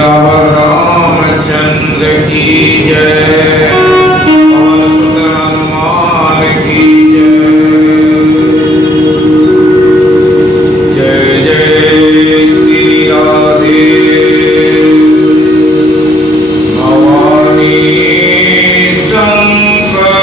सियावर रामचंद्र की जय। पवन सुत हनुमान की जय। जय जय श्री राधे भवानी शंकर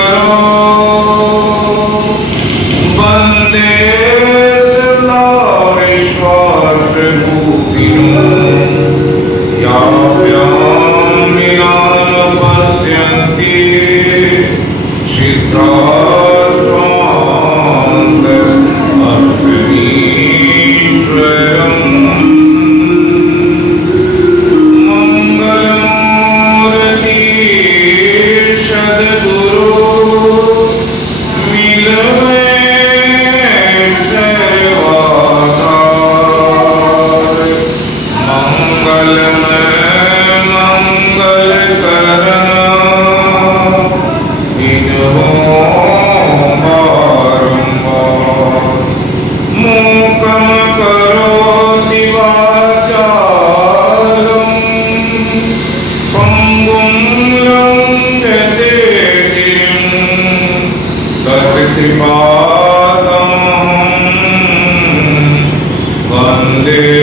वंदे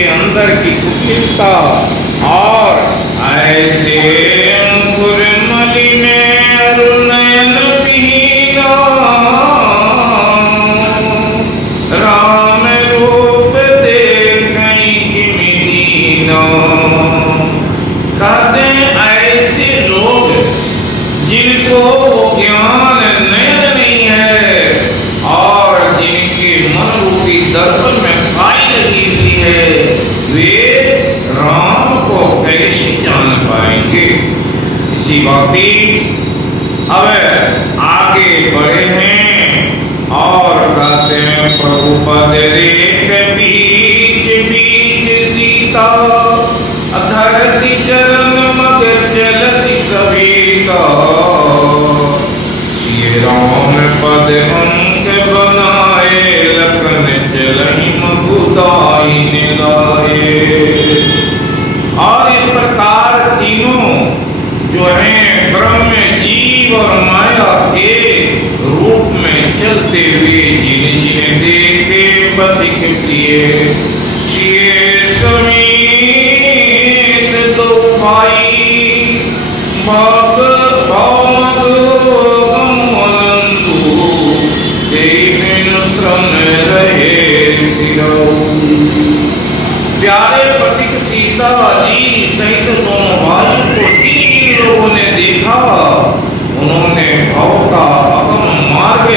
अंदर की कुटिलता और ऐसे अंकुर मलि में अरुणयन विहीना कीना। कहते हैं ऐसे लोग जिनको ज्ञान नहीं है और जिनके मन रूपी दर्पण में काई लगी हुई है, वे राम को कैसे जान पाएंगे। इसी बाती अब आगे बढ़े हैं और कहते हैं प्रभु पद रेख बीच बीच सीता, धरती चरण मग चलती सविता। श्री राम पद अंक बनाए, लखन चलहि मगुदाई निलाए। और इस प्रकार तीनों जो हैं ब्रह्म जीव और माया के रूप में चलते हुए जिन जिन देखे पथिक प्रिय, समीत दो भाई भाग भाग गमनंदु, देविन श्रम रहे प्यारे पथिक सीता जी सहित दोनों भाइयों को तीन लोगों ने देखा। उन्होंने भाव का अगम मार्ग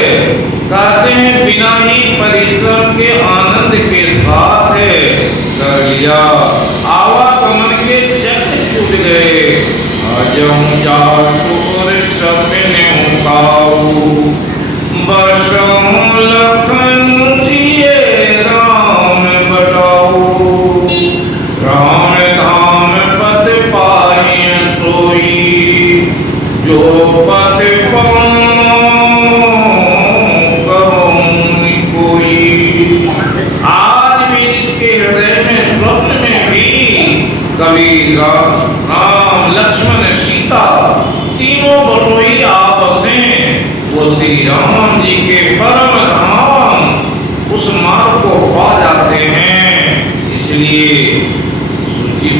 कहते हैं बिना ही परिश्रम के आनंद के साथ कर लिया। आवागमन के चक्र छूट गए। अजम जासुर सपने उकाऊ, बरसों लखन जिए राम बटाऊ। राम धाम पद पाई सोई, जो पद कोई। आज भी जिसके हृदय में स्वप्न में भी कभी राम लक्ष्मण सीता तीनों बटोई आपसें वो श्री राम जी के परम धाम उस मार्ग को पा जाते हैं। इसलिए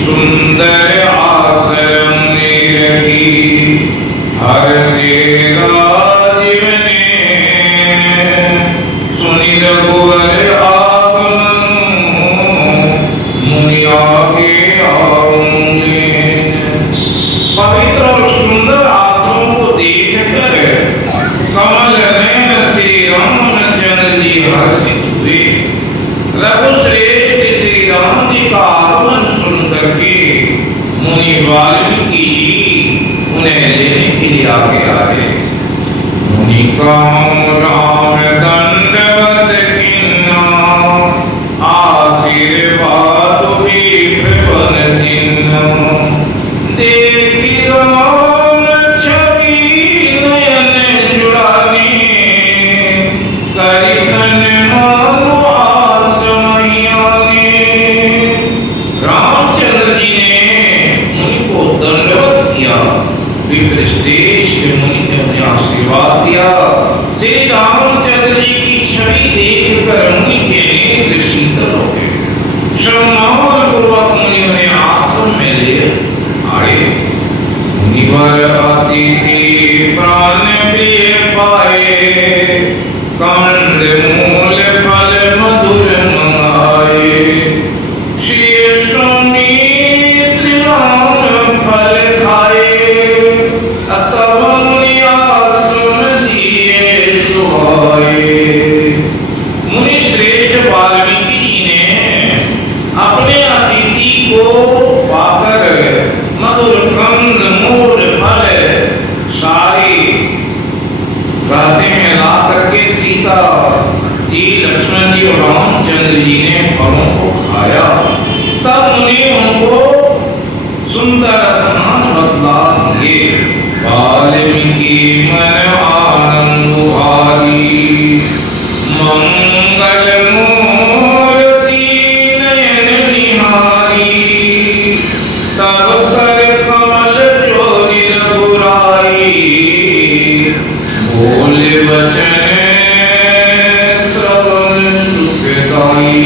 सुंदर आश्रम रही हर से राजीव ने, सुनि रघुवर आगमन मुनि आगे आऊंगे। पवित्र और सुंदर आश्रम को देखकर कमल नयन श्री रामचंद्र जी हर्षित हुए। रघुश्रेष्ठ श्री राम जी का आगमन सुनकर के मुनि वाल्मीकि जी उन्हें लेने के लिए आगे आए। मुनि काम राम दंडवत किन्ना, आशीर्वाद भी प्रबल दिन्ना। देखी राम छवि नयन जुड़ानी, करिसन मानो आश्रमयानी। रामचंद्र जी ने मुनि को दंडवत किया। विप्र श्रेष्ठ मुनि ने उन्हें आशीर्वाद दिया। श्री रामचंद्र जी की छवि देखकर मुनि के नेत्र शीतल हो गए। सम्मान पूर्वक मुनि उन्हें आश्रम में ले आए। मुनिवर अतिथि प्राण प्रिय पाए, कंद मूल फल मधुर मंगाए। श्री सुमित्र राम फल खाए, तब मुनि आश्रम दिए सुहाए। मुनि श्रेष्ठ वाल्मीकि जी ने अपने अतिथि को पाकर मधुर कंद मूल फल सारी रास्ते में ला करके सीता जी लक्ष्मण जी और रामचंद्र जी ने फलों को खाया। तब मुनि उनको सुंदर स्थान बतला दिए। वाल्मीकि मन आनंद भागी, मंगल मूर्ति नयन निहारी। तब कर कमल जोरी रघुराई, बोले वचन श्रवण सुखदाई।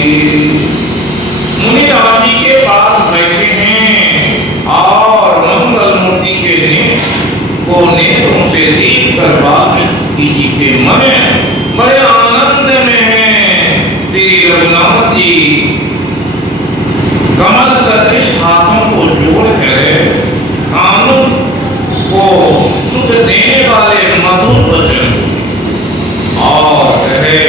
मुनि राम जी के पास बैठे हैं और मंगल मूर्ति के नेत्रों से देख कर वाल्मीकि जी के मन बड़े आनंद में हैं। श्री रघुनाथ जी कमल सदृश छोड़कर कानों को सुख देने वाले मधुर वचन और कहे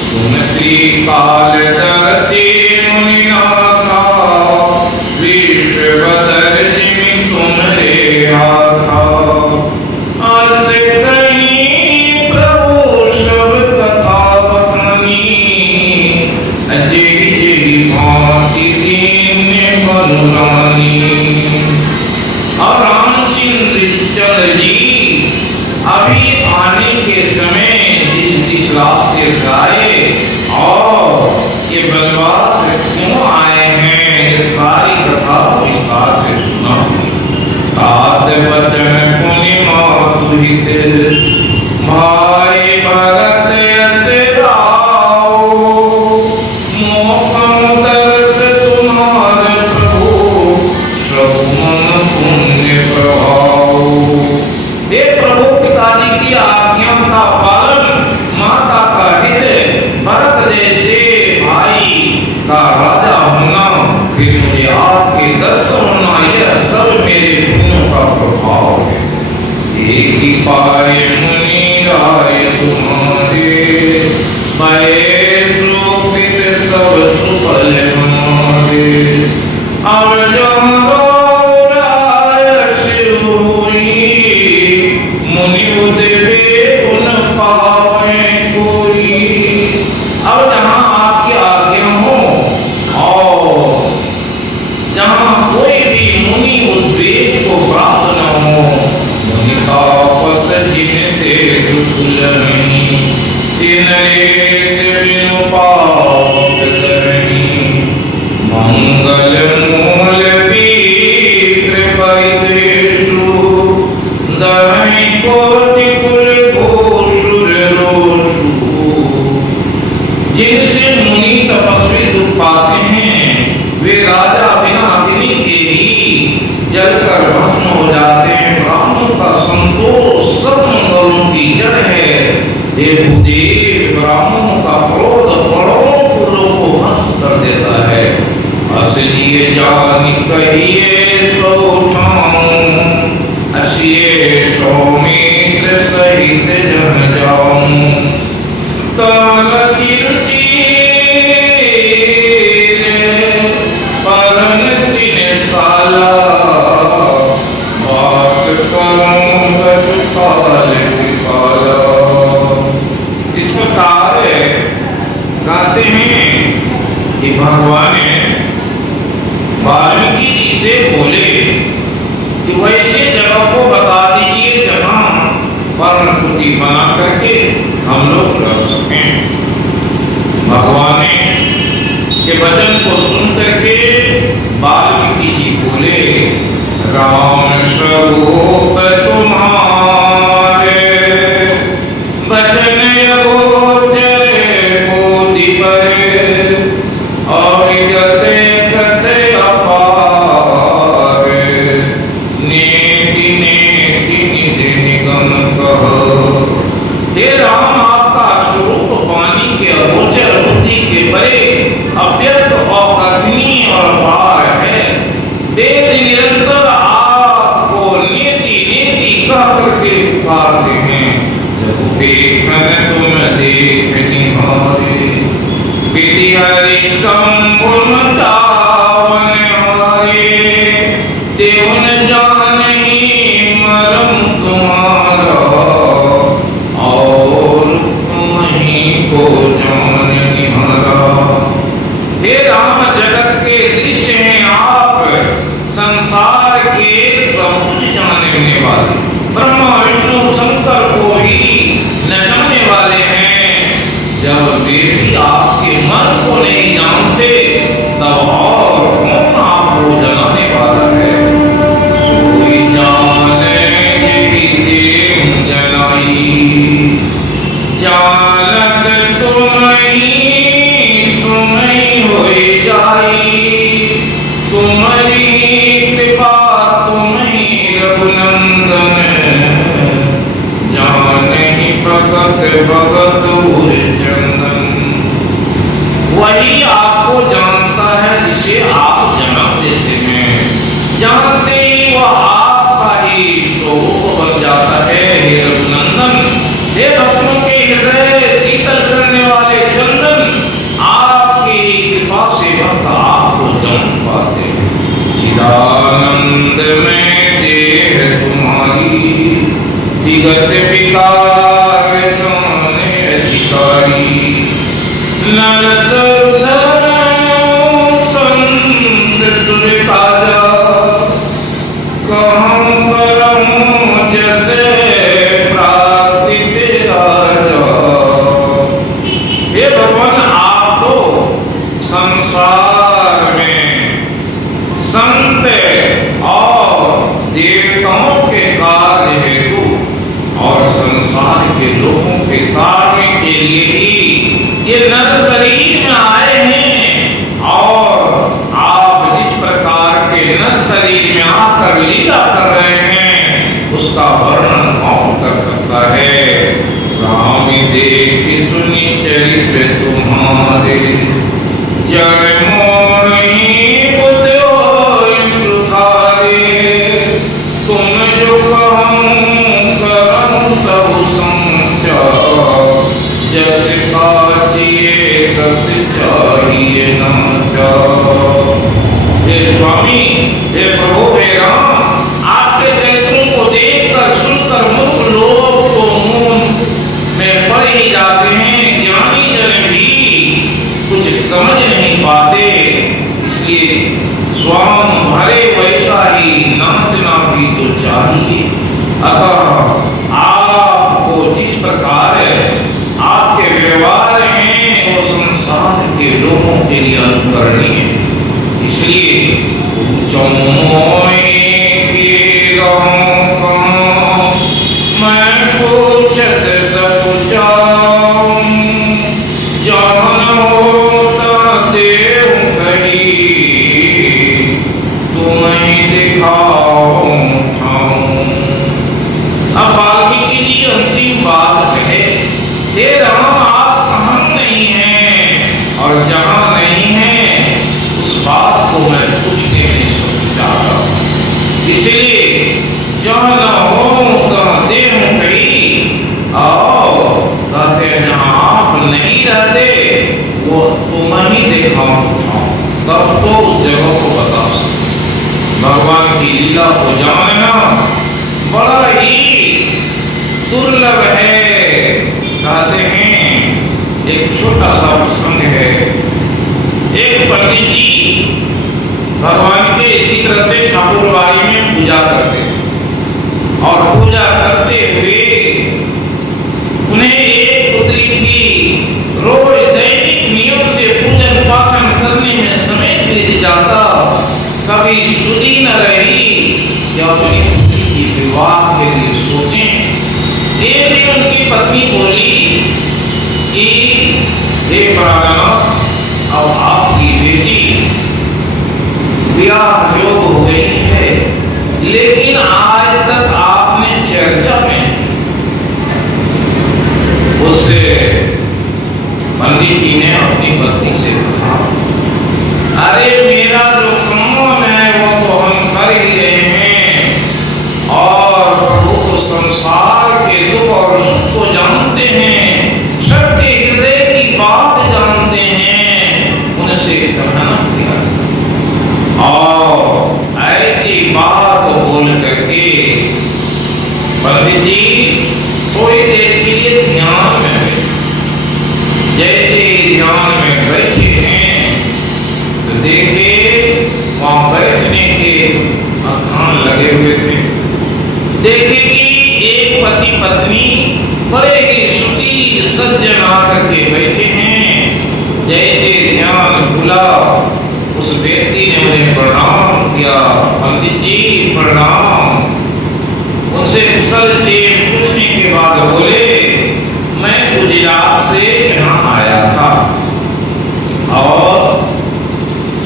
सुमति कालदर्शी मुनिनाथा विश्वदर्शी तुम्हारे आथा आज कहीं प्रभु शब्द कथा बखानी अजय जय भांति दीन बनुरानी। और रामचंद्र चल जी अभी आने के समय जिस रास्ते से आए और ये बनवास क्यों आए हैं, ये सारी कथा विस्तार से सुना। तात वचन पुनि मातु हित भाई भरत यत राओ मोहम दर्द तुम्हारे प्रभु श्रवण पुण्य प्रभाव। हे प्रभु पिताजी की आज्ञा का पालन, माता का हित, भरत जैसे भाई का राजा होना, फिर मुझे आपके दर्शन होना, यह सब मेरे गुणों का प्रभाव है। एक ही पाए मुनि राय तुम्हारे भय सुपित सब सुफल हमारे। अब जहाँ मुनि उदय उन पावे कोई। अब जहाँ आपकी आज्ञा हो और जहाँ कोई भी मुनि उद्वेग को प्राप्त न हो, मुनि तापस जिनसे दुर्लभनी तिनरे बिनु पाप करनी। मंगल मूल पीत्र परिदेशु दहि कोटि कुल घोषुर रोषु। जिनसे मुनि तपस्वी दुख पाते हैं वे राजा बिना अग्नि के ही जलकर भस्म हो जाते हैं। ब्राह्मणों का संतोष सब मंगलों की जड़ है। देवदेव ब्राह्मणों का क्रोध करोड़ों कुलों को भस्म कर देता है। असलिए जानी कहिए सो ठाऊं असिए सौमित्र सहित जन जाऊं। काल कीर्ति परन तीन साला बात करूं काल कृपाला। इस प्रकार गाते हैं कि भगवान वाल्मीकि जी से बोले कि वैसे जगह को बता दीजिए जहाँ पर्ण कुटी बना करके हम लोग रह सकें। भगवान के वचन को सुन करके वाल्मीकि जी बोले राम स्वरूप तुम्हारे वचन अगोचर कोटि परे और जते कते अपार नेति नेति निज निगम कहो। हे राम आपका स्वरूप वाणी के अगोचर बुद्धि के परे अव्यक्त अकथनीय और पार है। वेद निरंतर आपको नेति नेति कह करके पुकारते हैं। जब देखन तुम देख निहारे विधि हरि संपूर्ण तावन हारे। देव न जाने मरम तुम्हारा और तुम ही को जान निहारा। हे राम जगत के दृश्य हैं आप, संसार के सब कुछ जानने वाले, ब्रह्मा विष्णु शंकर को भी न जाने वाले हैं। जब वे भी आपके मन को नहीं जानते तब और कौन आपको जनाने वाला है। कोई जाने यही देव जनाई जानत तुम ही होई जाई। तुम्हारी कृपा तुम ही रघुनंदन जाने ही भगत भगत चंदन। वही आपको गाते हैं। चिदानंद में देह तुम्हारी, विगत विकार जाने अधिकारी। नर धर्म संत तुझ काजा, कहूँ करम जैसे प्राकृत राजा। हे भगवान, आप तो संसार में संत और देवताओं के कार्य हेतु और संसार के लोगों के कार्य के लिए ही ये नर शरीर में आए हैं। और आप जिस प्रकार के नर शरीर में आकर लीला कर रहे हैं, उसका वर्णन कौन कर सकता है। राम देख सुनी चरित्र तुम्हारे, जन मोहि बुध होय सुधारे। तुम जो कहूँ करम तब समझा, जस काजिए तस चाहिए न जाओ। हे स्वामी, हे प्रभु, हे राम, आपके चरित्रों को देखकर सुनकर मुख लोग तो मुंह में पड़ ही जाते हैं। ज्ञानी जन भी कुछ समझ नहीं पाते। इसलिए स्वाम भरे वैसा ही नाचना भी तो चाहिए। अतः आपको जिस प्रकार आपके व्यवहार हैं वो संसार के लोगों के लिए अनुकरणीय है। इसलिए मैं पूछत सब जाऊं, जान होता देव कही, तुम ही दिखाओ ठाऊं। अब वाल्मीकि जी अंतिम बात है, हे राम, आप कहाँ नहीं हैं और जहाँ नहीं हैं उस बात को मैं पूछने नहीं चाहता। इसलिए जहाँ न हो तहाँ देह कही आओ। कहते हैं जहाँ आप नहीं रहते वो तुम ही दिखाओ तब तो उस जगह को बता सकते। भगवान की लीला को जानना बड़ा ही दुर्लभ है। कहते हैं एक छोटा सा प्रसंग है। एक पंडित जी भगवान के इसी तरह से ठाकुरबाड़ी में पूजा करते और पूजा करते हुए उन्हें एक पुत्री की रोज दैनिक नियम से पूजन पाठन करने में समय बीत जाता। कभी सुधी न रही कि अपनी पुत्री की विवाह के लिए सोचें। एक दिन उनकी पत्नी बोली कि हे प्राणनाथ, अब आपकी बेटी विवाह योग हो गई है, लेकिन आज तक आपने चर्चा में उससे पंडित जी ने अपनी पत्नी से कहा, अरे मेरा जो काम है वो तो हम कर ही रहे हैं और प्रभु को संसार के दुख और सुख को जानते हैं, सबके हृदय की बात जानते हैं, उनसे कहना किया। और ऐसी बात बोल करके पंडित जी थोड़ी देर के लिए ध्यान में बैठे। जैसे ध्यान में बैठे हैं तो देखे वहां बैठने के स्थान लगे हुए थे। देखे कि एक पति पत्नी बड़े ही सुशील सज्जन आकर के बैठे हैं। जैसे ध्यान खुला उस व्यक्ति ने उन्हें प्रणाम किया। पंडित जी प्रणाम। उनसे कुशल से पूछने के बाद बोले, मैं गुजरात से यहाँ आया था और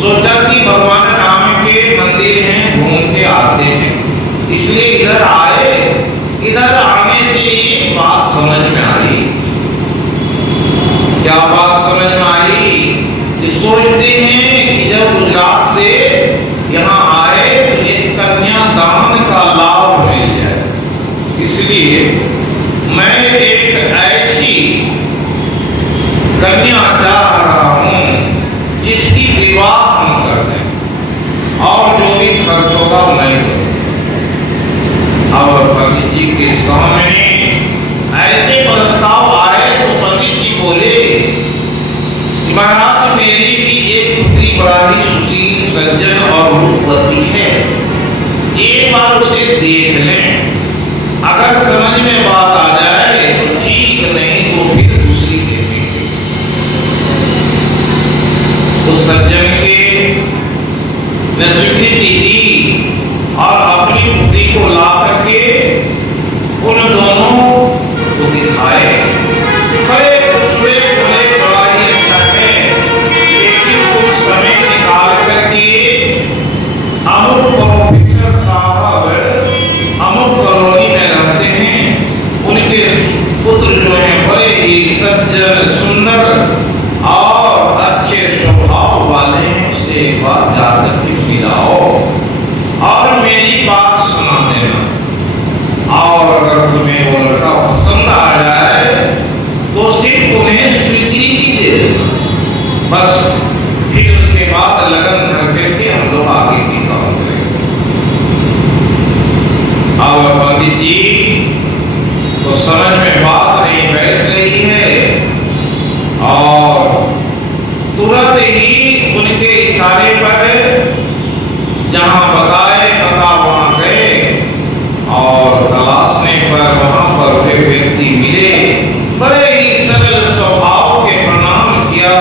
सोचा कि भगवान राम के मंदिर हैं, घूम के आते हैं, इसलिए इधर आए। इधर आने से एक बात समझ में आई। क्या बात समझ में आई? सोचते हैं कि जब गुजरात से यहाँ आए तो एक कन्यादान का लाभ मिल जाए, इसलिए मैं एक ऐसी कन्या चाह रहा हूँ जिसकी विवाह हम कर दें। और जो भी खर्च होगा मैं करूँ। और पंडित जी के सामने ऐसे प्रस्ताव आए तो पंडित जी बोले, महाराज मेरी भी एक पुत्री बड़ा ही सुशील सज्जन और रूपवती है, एक बार उसे देख लें, अगर समझ में बात आ जाए तो ठीक, नहीं तो फिर दूसरी देखेंगे। उस सज्जन के ने स्वीकृति दी और अपनी पुत्री को ला करके उन दोनों को दिखाए। बड़े खुशबे बड़े बड़ा ही अच्छा है, लेकिन कुछ समय निकाल करके अमुक प्रोफेसर साहब अमुक कॉलोनी में रहते हैं, उनके पुत्र जो हैं बड़े ही सज्जन सुंदर और अच्छे स्वभाव वाले हैं, उससे एक बार जाकर के मिलाओ और मेरी बात सुना देना, और अगर तुम्हें वो लड़का पसंद आ जाए तो सिर्फ उन्हें स्वीकृति दे देना, बस फिर उसके बाद लगन करके हम लोग आगे की काम करेंगे। और पंडित जी तो समझ में बात नहीं बैठ रही है और तुरंत ही उनके इशारे पर जहां बताए पता वहां गए और तलाशने पर वहां पर वे व्यक्ति मिले, बड़े ही सरल स्वभाव के प्रणाम किया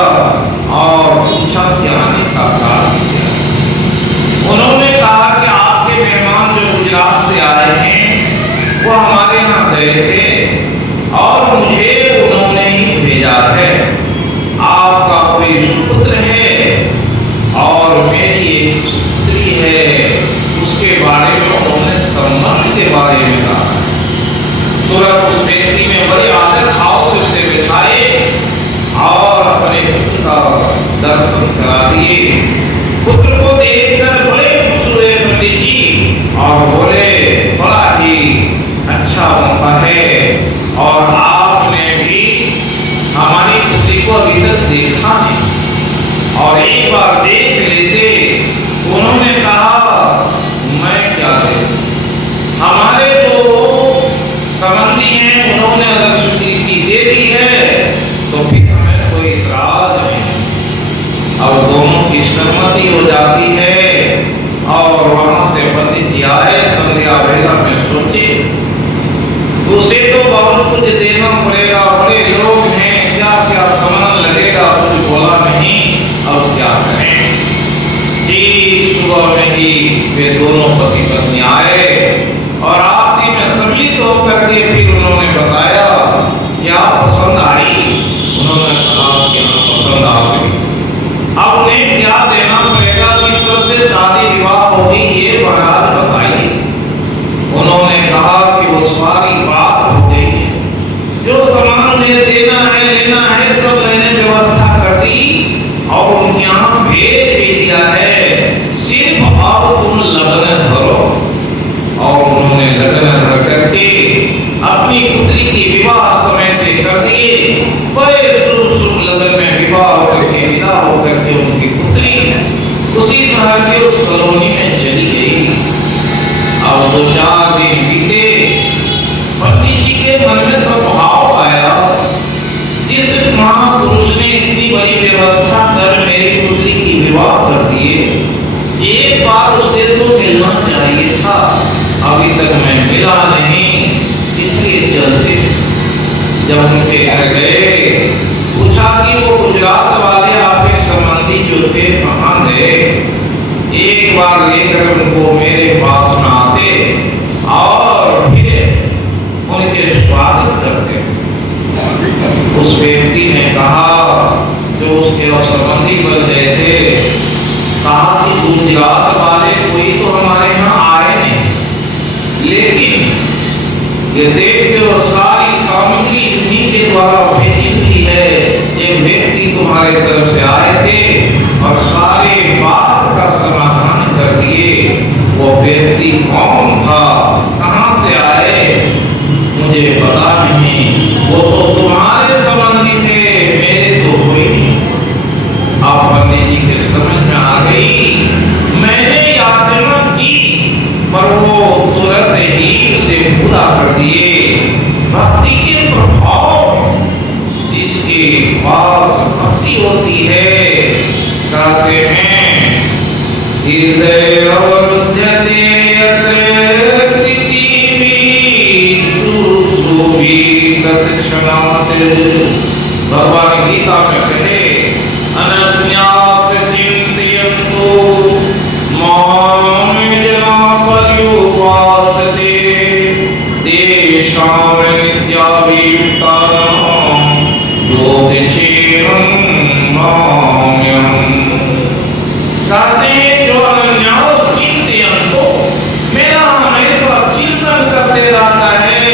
और पूछा क्या का कारण किया। उन्होंने कहा कि आपके मेहमान जो गुजरात से आए हैं वो हमारे यहाँ गए थे और मुझे उन्होंने ही भेजा है, आपका कोई सुपुत्र है और मेरी एक पुत्री है, उसके बारे में उन्होंने संबंध के बारे में कहा। तुरंत उस व्यक्ति में बड़े आदर भाव से उसे बिठाए और अपने पुत्र का दर्शन करा दिए। पुत्र को देखकर बड़े खुश हुए पंडित जी और बोले, बड़ा ही अच्छा मौका है और आपने भी हमारी पुत्री को अभी तक देखा नहीं और एक बार देख लेते। उन्होंने कहा, मैं क्या देखूं, हमारे जो संबंधी हैं उन्होंने अगर स्वीकृति दे दी है तो फिर हमें कोई इतराज नहीं। अब दोनों की सहमति हो जाती है और वहां से पंडित जी आए, संध्या वेला में सोचे उसे तो बहुत कुछ देना पड़ेगा, बड़े लोग हैं, क्या क्या सामान लगेगा, कुछ बोला नहीं, अब क्या करें। सुबह में ही वे दोनों पति पत्नी आए और आरती में सम्मिलित होकर के फिर उन्होंने बताया क्या पसंद आई। उन्होंने कहा कि हाँ पसंद आ गई। अब उन्हें क्या देना पड़ेगा, किस तरह से शादी विवाह होगी, ये महाराज बताइए। उन्होंने कहा कि वो सारी बात हो गई है, जो सामान उन्हें देना है लेना है सब मैंने व्यवस्था कर दी और उनके यहाँ भेज भी दिया है, सिर्फ अब तुम लगन धरो। और उन्होंने लगन धर करके अपनी पुत्री की विवाह समय से कर दिए। बड़े शुभ लगन में विवाह होकर के विदा होकर के उनकी पुत्री उसी तरह के उस कॉलोनी में चली गई। अब 2-4 दिन बीते, पंडित जी के मन में प्रभाव आया, जिस महापुरुष ने इतनी बड़ी व्यवस्था कर मेरी पुत्री की विवाह कर दिए, एक बार उससे तो मिलना चाहिए था, अभी तक मैं मिला नहीं, इसलिए चलते। जब उनके घर गए, पूछा कि वो गुजरात वाले आपके संबंधी जो थे कहाँ गए, एक बार लेकर उनको मेरे पास में आते और फिर उनके स्वागत करते। उस व्यक्ति ने कहा जो उसके संबंधी बन गए थे, कहा कि गुजरात वाले कोई तो हमारे यहाँ आए नहीं, लेकिन ये देखते हो सारी सामग्री इन्हीं के द्वारा भेजी हुई है। एक व्यक्ति तुम्हारे तरफ से आए थे और सारे बात का समाधान कर दिए। वो व्यक्ति कौन था, कहाँ से आए, मुझे पता नहीं, वो तो तुम्हारे संबंधी थे, मेरे तो कोई नहीं। अब पंडित जी के समझ में आ गई, मैंने पूरा कर दिए। भक्ति के प्रभाव, जिसके पास भक्ति होती है, कहते हैं हृदय भगवान गीता में कहे अनन्यास चिंतयन्तु मां जना पर्युपासते तेषां नित्याभियुक्तानां योगक्षेमं माम्यहम्। कहते हैं जो अनन्यास चिंतयन्तु, मेरा हमेशा चिंतन करते रहता है,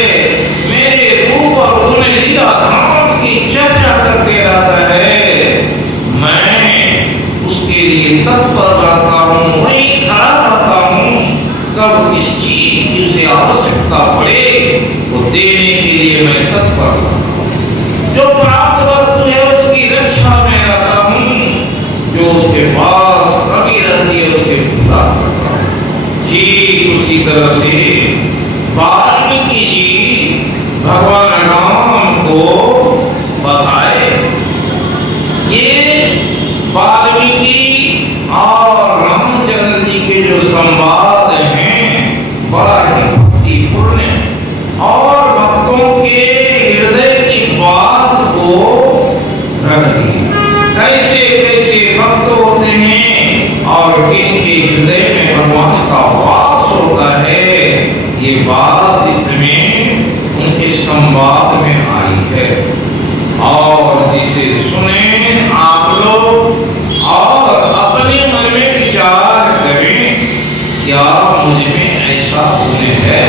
मेरे रूप और गुण लीला धाम की चर्चा करते रहता है, मैं उसके लिए तत्पर रहता हूँ, वही खड़ा रहता हूँ। कब किस चीज की उसे आवश्यकता पड़े तो देने के लिए मैं तत्पर रहता हूँ। जो प्राप्त वस्तु है उसकी रक्षा में रहता हूँ, जो उसके पास कमी रहती है उसके पूरा करता हूँ। ठीक उसी तरह से वाल्मीकि जी भगवान राम को बताए। ये वाल्मीकि और रामचंद्र जी के जो संवाद हैं बड़ा ही भक्तिपूर्ण है और भक्तों के हृदय की बात को रख दी। कैसे कैसे भक्त होते हैं और किनके हृदय में भगवान का वास होता है, ये बात इसमें उनके संवाद में आई है। और जिसे सुने आप लोग और अपने मन में विचार करें, क्या मुझ में ऐसा गुण है?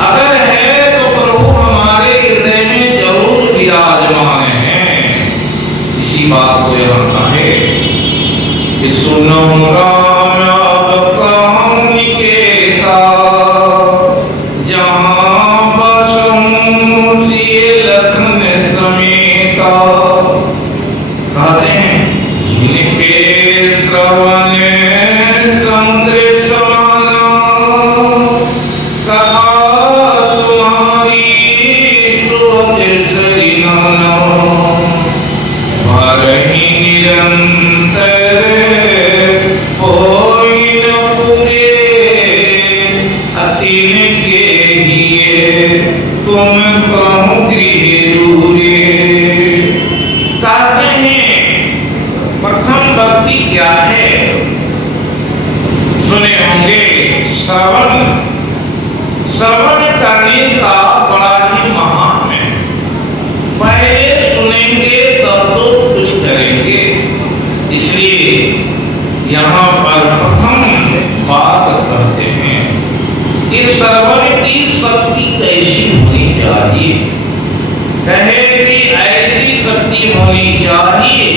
अगर है तो प्रभु हमारे हृदय में जरूर विराजमान है। इसी बात को यहाँ कहे कि सुनो राम अब कहूं निकेता, जहाँ बसूं सिए लखन समेता। कहते हैं जिनके श्रवण समुद्र समाना, कथा तुम्हारी सुरत सरिनाना, भरहि निरंतर होई न पूरे, अतिन के हिये तुम कहूँ गृह दूरे। कहते हैं प्रथम भक्ति क्या है? सुने होंगे श्रवण। श्रवण करने का बड़ा ही महात्म्य है। पहले सुनेंगे तब तो कुछ करेंगे, इसलिए यहाँ पर प्रथम बात करते हैं कि श्रवण की शक्ति कैसी होनी चाहिए। कहे कि ऐसी शक्ति होनी चाहिए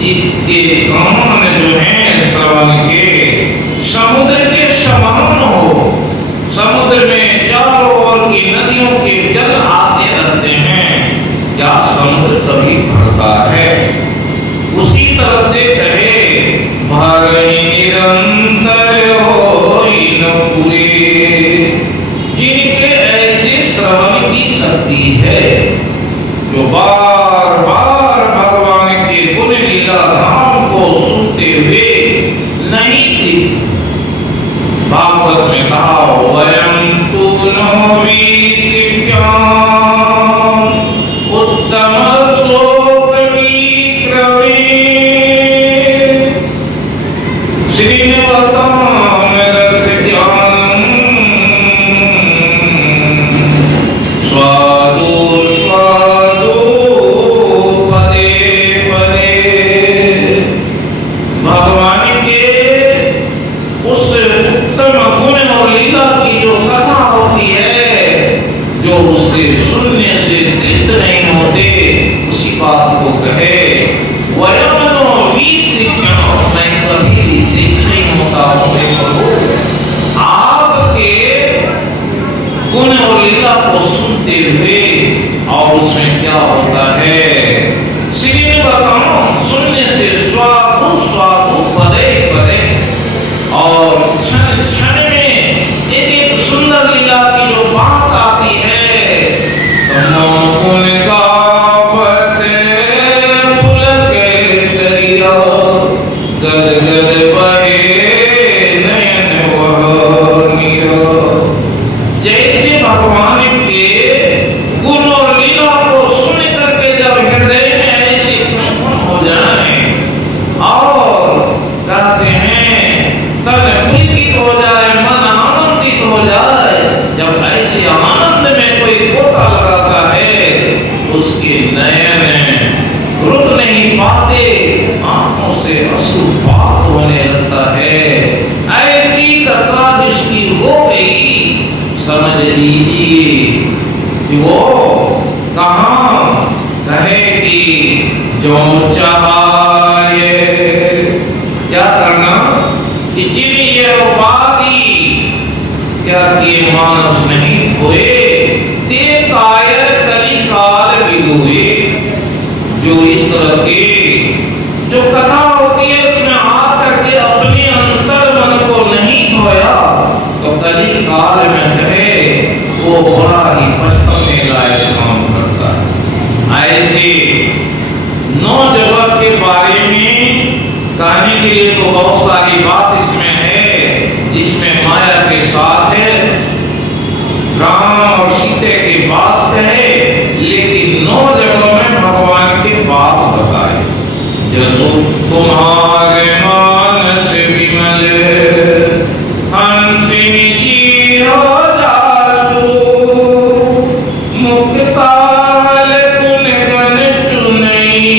जिसके कान जो है श्रवण के समुद्र के समान हो। समुद्र में चारों ओर की नदियों के जल आते रहते हैं, क्या समुद्र कभी भरता है? उसी तरह से कहे भरहि निरंतर होई न पूरे। जिनके ऐसे श्रवण की शक्ति है, जो बार बार भगवान के गुण लीला धाम को सुनते हुए नहीं थी। भागवत में कहा वयं तु नो वीत्रिभ्याम् उत्तम श्लोक विक्रमे, श्रीनिवासां रस ज्ञानम् स्वादु स्वादु पदे पदे। भगवान के उस उत्तम गुण और लीला की जो कथा होती है, जो उससे सुनने से तृप्त नहीं होते, हो जाए, मन आनंदित हो जाए। जब ऐसे आनंद में कोई गोता लगाता है, उसके नयन रुक नहीं पाते, आंखों से अश्रुपात होने लगता है। ऐसी दशा जिसकी हो गई, समझ लीजिए कि वो कहाँ कहे कि जो चाहे क्या करना कि जिन ये उपाधि क्या किए मानस नहीं हुए, ते कायर कलिकाल विदुए। जो इस तरह की जो कथा होती है उसमें आकर के अपने अंतर मन को नहीं धोया, तो कली काल में कहे वो बड़ा ही पछताने लायक काम करता है। ऐसे नौजवान के बारे में कहने के लिए तो बहुत सारी बात इसमें है, जिसमें माया के साथ है, राम और सीते के पास कहे, लेकिन 9 जगहों में भगवान के पास बताए। जसो तुम्हारे मानस विमल हंसिनी जी हो जासु, मुक्ताल गुण गण चुनई,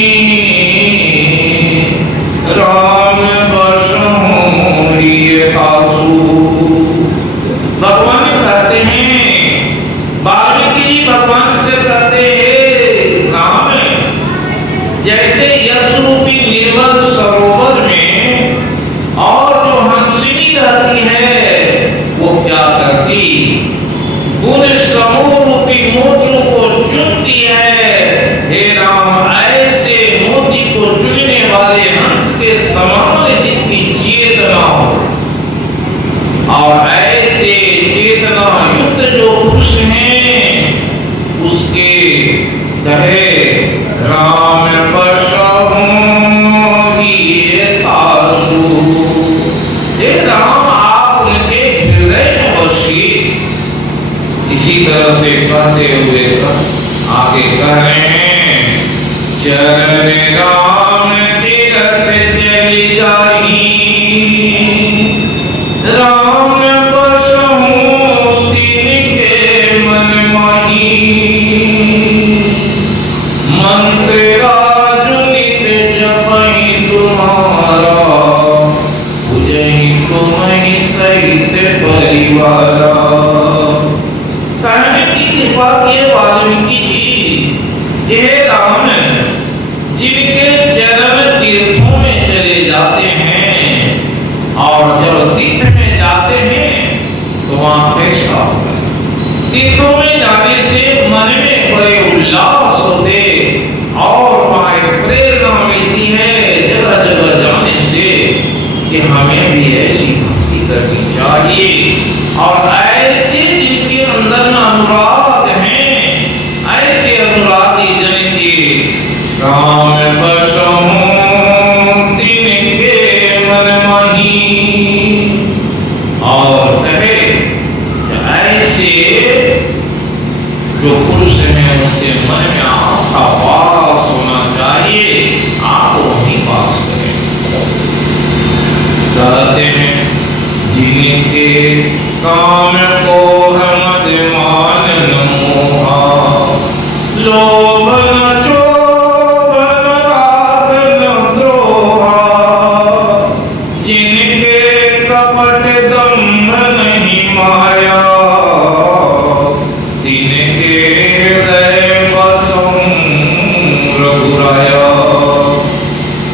राम बसहु रिय कासु। भगवान कहते हैं, वाल्मीकि जी भगवान से कहते हैं, राम जैसे यश रूपी निर्मल सरोवर में और जो हंसिनी रहती है वो क्या करती, गुण समूह रूपी मोतियों को चुनती है। हे राम, ऐसे मोती को चुनने वाले हंस के समान जिसकी चेतना हो, और ऐसे चेतना युक्त जो पुरुष हैं उसके कहे राम बसहु रिय कासु। हे राम, आप उनके हृदय में बसिए। इसी तरह से कहते हुए आगे कह रहे हैं, चरण राम तीरथ चली जाही, राम बसहु तिनके मन माही, मंत्र राजुनित जपहि तुम्हारा, पूजहि तुम्हि सहित परिवारा। कहने की कृपा किए वाल्मीकि जी, हे राम, जिनके चरण तीर्थों में चले जाते हैं और जब तीर्थ में जाते हैं तो वहां कैसा होता है, तीर्थों में जाने से मन में बड़े उल्लास होते और वहां एक प्रेरणा मिलती है जगह जगह जाने से कि हमें भी ऐसी भक्ति करनी चाहिए। और ऐसे जिनके अंदर में अनुराग है, ऐसे अनुरागी जन के राम बसहु तिनके मन माही। और कहे ऐसे जो पुरुष हैं उनके मन में आपका वास होना चाहिए, आप वही वास करें। कहते हैं, जिनके काम को मद मान मोहा, लोभ न क्षोभ न राग न द्रोहा, जिनके कपट दंभ नहीं माया, तिनके हृदय बसहु रघुराया।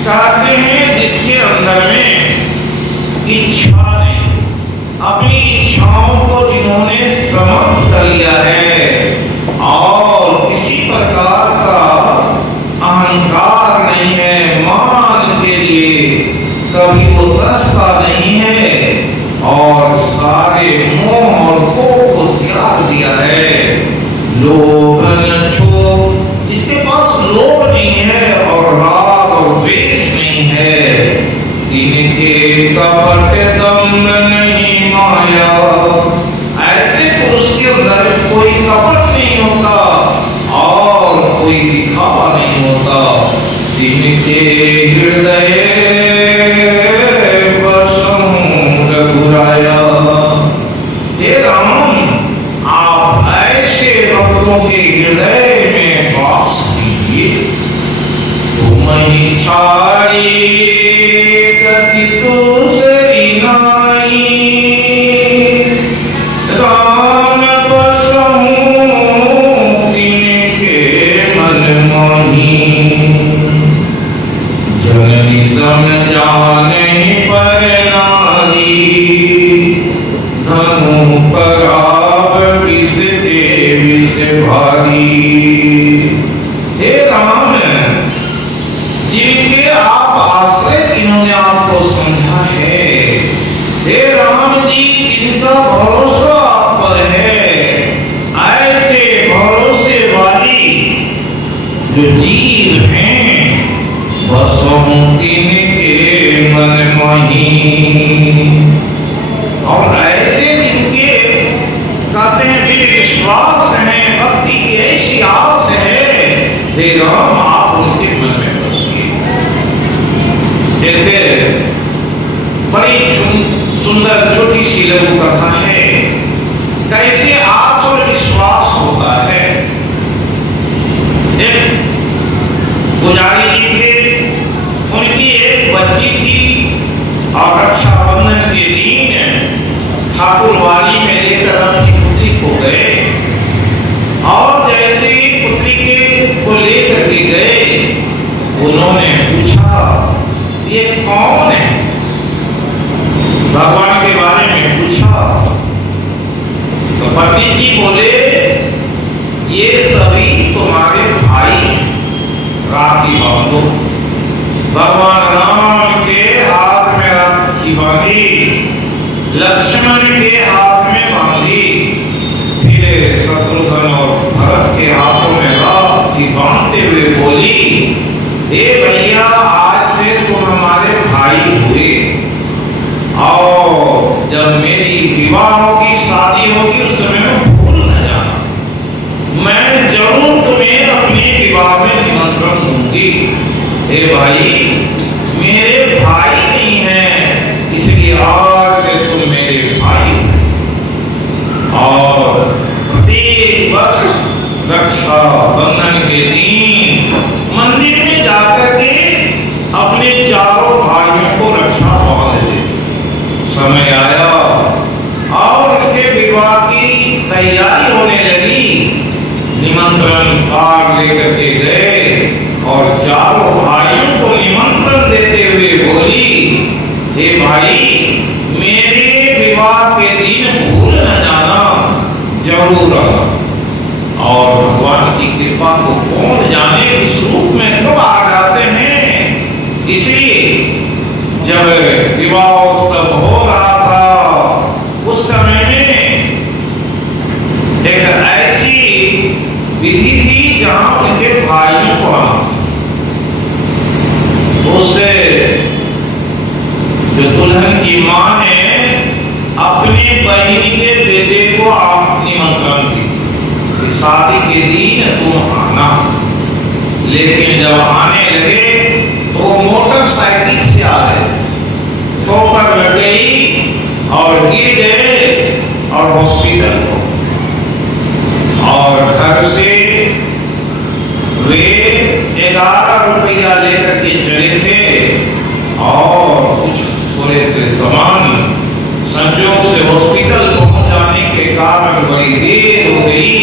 कहते हैं, जिसके अंदर में इच्छा नहीं, अपनी इच्छाओं को जिन्होंने समाप्त कर लिया है और किसी प्रकार का अहंकार नहीं है, मान के लिए कभी वो तरसता नहीं है और सारे मोह और कोप को त्याग दिया है। लोभ न क्षोभ, जिसके पास लोभ नहीं है और राग और द्वेष नहीं है, तिनके कपट दंभ नहीं माया। ऐसे पुरुष के अंदर कोई कपट नहीं होता और कोई दिखावा नहीं होता। तिनके हृदय बसहु रघुराया। गति दूसरी नाई, राम बसहु तिनके मन मोही। जननी समझाने पर नारी, धनु पराब विष ते विष भारी। हे राम, जिनके आप आश्रय इन्होंने आपको समझा है, हे राम जी जिनका भरोसा आप पर है, ऐसे भरोसे वाली जो जीव हैं, बसहु तिनके मन मोही। और ऐसे जिनके कहते हैं भी विश्वास है, भक्ति की ऐसी आस है, हे राम आप उनके मन में बसिए। फिर बड़ी सुंदर छोटी सी लघु कथा है, कैसे आस और विश्वास होता है। एक पुजारी जी थे, उनकी एक बच्ची थी और रक्षाबंधन के दिन ठाकुरवाड़ी में लेकर अपनी पुत्री को गए। और जैसे ही पुत्री को लेकर के गए, उन्होंने पूछा ये कौन है, भगवान के बारे में पूछा। तो पति जी बोले ये सभी तुम्हारे भाई, राखी बांधो। भगवान राम के हाथ में राखी बांधी, लक्ष्मण के हाथ में बांधी, फिर शत्रुघ्न और भरत के हाथों में राखी बांधते हुए बोली, हे भैया आज से तुम हमारे भाई हुए, और जब मेरी विवाह होगी, शादी होगी, उस समय में भूल न जाना, मैं जरूर तुम्हें अपने विवाह में निमंत्रण दूंगी। हे भाई मेरे भाई नहीं है, इसलिए आज से तुम मेरे भाई। और प्रत्येक वर्ष रक्षा बंधन के दिन मंदिर में जाकर के अपने चारों भाइयों को रक्षा बांध दे। समय आया और उनके विवाह की तैयारी होने लगी। निमंत्रण कार्ड लेकर के गए और चारों भाइयों को निमंत्रण देते हुए बोली, हे भाई मेरे विवाह के दिन भूल न जाना, जरूर आना। और भगवान की कृपा को कौन जाने इस रूप में कब आ जाते हैं। इसलिए जब विवाह उत्सव हो रहा था, उस समय में एक ऐसी विधि थी जहां उनके भाइयों को आना, उससे जो दुल्हन की मां ने अपनी बहन के बेटे को आप निमंत्रण दी, शादी के दिन तुम आना। लेकिन जब आने लगे तो मोटरसाइकिल से आ गए, ठोकर लग गई और गिर गए और हॉस्पिटल को। और घर से वे 11 रुपया लेकर के चले थे और कुछ थोड़े से सामान संजोग से हॉस्पिटल पहुंच जाने के कारण बड़ी देर हो गई।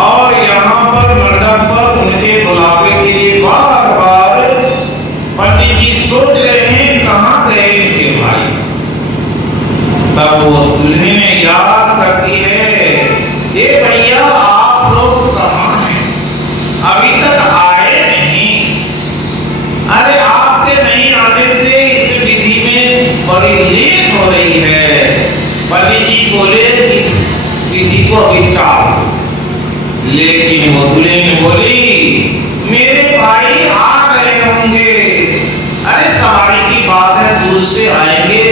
और यहाँ पर मंडप पर उनके बुलावे के लिए बार बार पंडित जी सोच रहे हैं कहाँ गए इनके भाई। तब वो दुल्हन याद करती है, ये भैया आप लोग कहाँ हैं, अभी तक आए नहीं। अरे आपके नहीं आने से इस विधि में बड़ी लेट हो रही है। पंडित जी बोले विधि को अभी टाल। लेकिन वो दुल्हन बोली, मेरे भाई आ गए होंगे। अरे सवारी की बात है, दूर से आएंगे।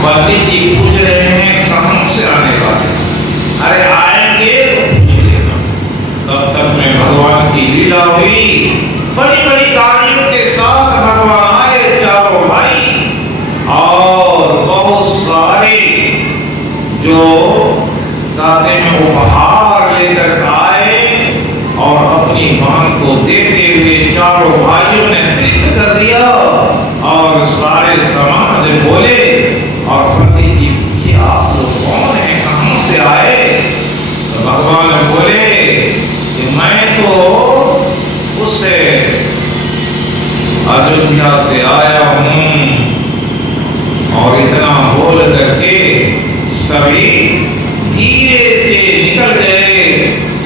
पंडित जी पूछ रहे हैं कहां से आने वाले। अरे आएंगे तो पूछ लेना। तब तक में भगवान की लीला हुई, बड़ी बड़ी गाड़ियों के साथ भगवान आए चारों भाई, और बहुत सारे जो कहते हैं उपहार लेकर आए और अपनी बहन को देते हुए चार चारों भाइयों ने तृप्त कर दिया और सारे समाज बोले। और पंडित जी पूछे, आप लोग कौन है, कहां से आए? तो भगवान बोले कि मैं तो उससे अयोध्या से आया हूं। और इतना बोल करके सभी धीरे से निकल गए।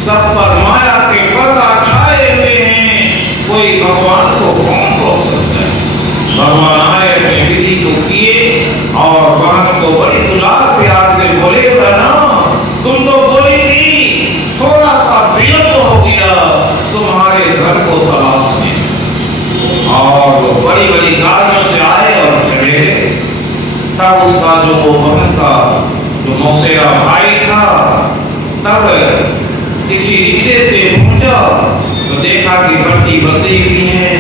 सब पर माया के पर्दा छाए हुए हैं, कोई भगवान को कौन रोक सकता है। भगवान आए, अपनी विधि को किए और बहन को बड़ी दुलार प्यार से बोले, बहना तुम तो बोली थी, थोड़ा सा विलंब हो गया तुम्हारे घर को तलाशने। और बड़ी बड़ी गाड़ियों से आए और चढ़े। तब उसका जो बहन का जो मौसेरा भाई था, तब किसी रिक्शे से पहुंचा तो देखा कि भट्टी बंदी हुई है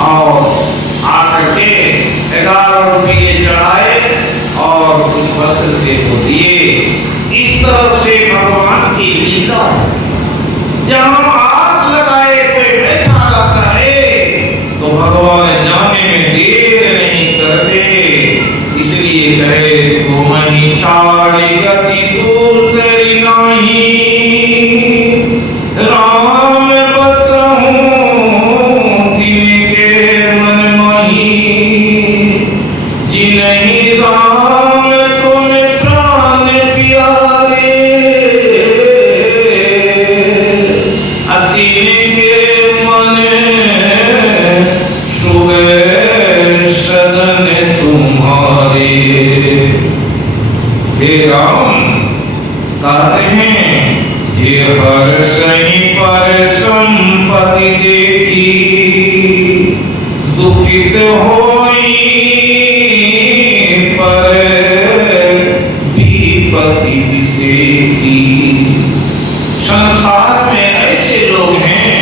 और आकर के 11 रुपये चढ़ाए और कुछ वस्त्र से को दिए। इस तरह से भगवान की लीला, जहां आस लगाए कोई बैठा जाता है तो भगवान जाने में देर नहीं करते। इसलिए कहे, तुम ही छाड़ी गति दूसरी नहीं, राम बसहूं तिनके मन मही, जिन्हीं राम तुम प्राण प्यारे, तिनके मन सुबह सदन तुम्हारे। हे राम, कहते हैं जे हर सही पर संपत्ति देखी, दुखित होई पर विपत्ति विसेकी। संसार में ऐसे लोग हैं,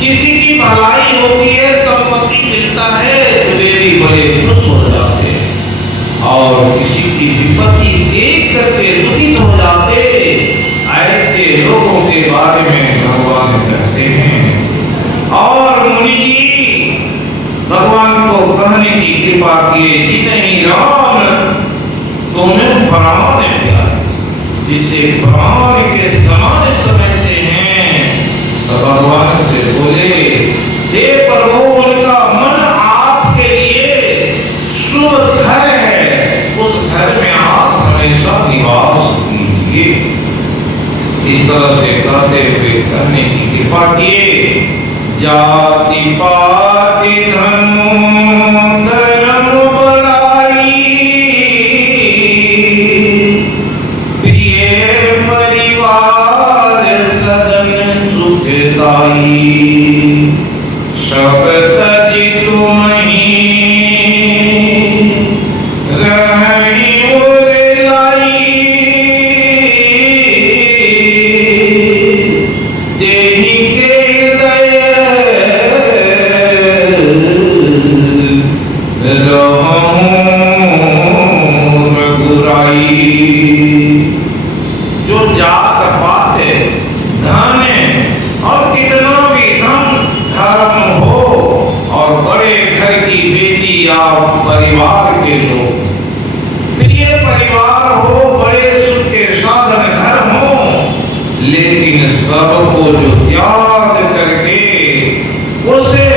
किसी की भलाई होती है, संपत्ति मिलता है तो वे भी बड़े खुश हो जाते हैं, और किसी की विपत्ति देख करके दुखित हो जाते। ऐसे लोगों के बारे में भगवान कहते हैं। और मुनि जी भगवान को कहने की कृपा किए कि नहीं राम, तुम्हें प्राण प्यार, जिसे प्राण के समान समझते हैं। तो भगवान से बोले, हे प्रभु, उनका मन आपके लिए शुभ घर है, उस घर में आप हमेशा निवास कीजिए। इस तरह से कहते हुए कहने की कृपा किए। जाति पाति धर्म धर्म बड़ाई, प्रिय परिवार सदन सुखदाई, सब तजी तुम्हीं रहनी मोरे लाई, देही के हृदय रहूं रघुराई। जो जात पात धन और कितना भी धन धर्म हो और बड़े घर की बेटी या परिवार के लोग, प्रिय परिवार हो, बड़े सुख के साधन घर हो, लेकिन सबको जो त्याग करके उसे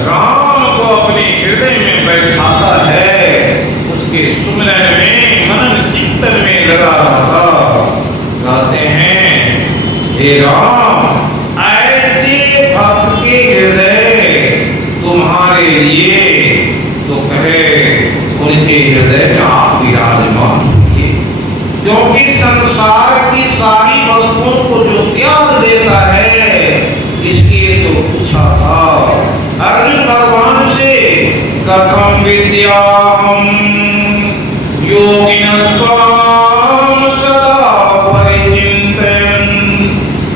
राम को अपने हृदय में बैठाता है, उसके सुमिरन में मनन चिंतन में लगा रहता। कहते हैं, हे राम, ऐसे भक्त के हृदय तुम्हारे लिए, तो कहे उनके हृदय में आप विराजमान होइए, क्योंकि संसार की सारी वस्तुओं को जो त्याग देता है, इसलिए तो पूछा था अर्जुन भगवान से, कथम विद्याहम योगिनस्त्वाम सदा परिचिन्तयन्,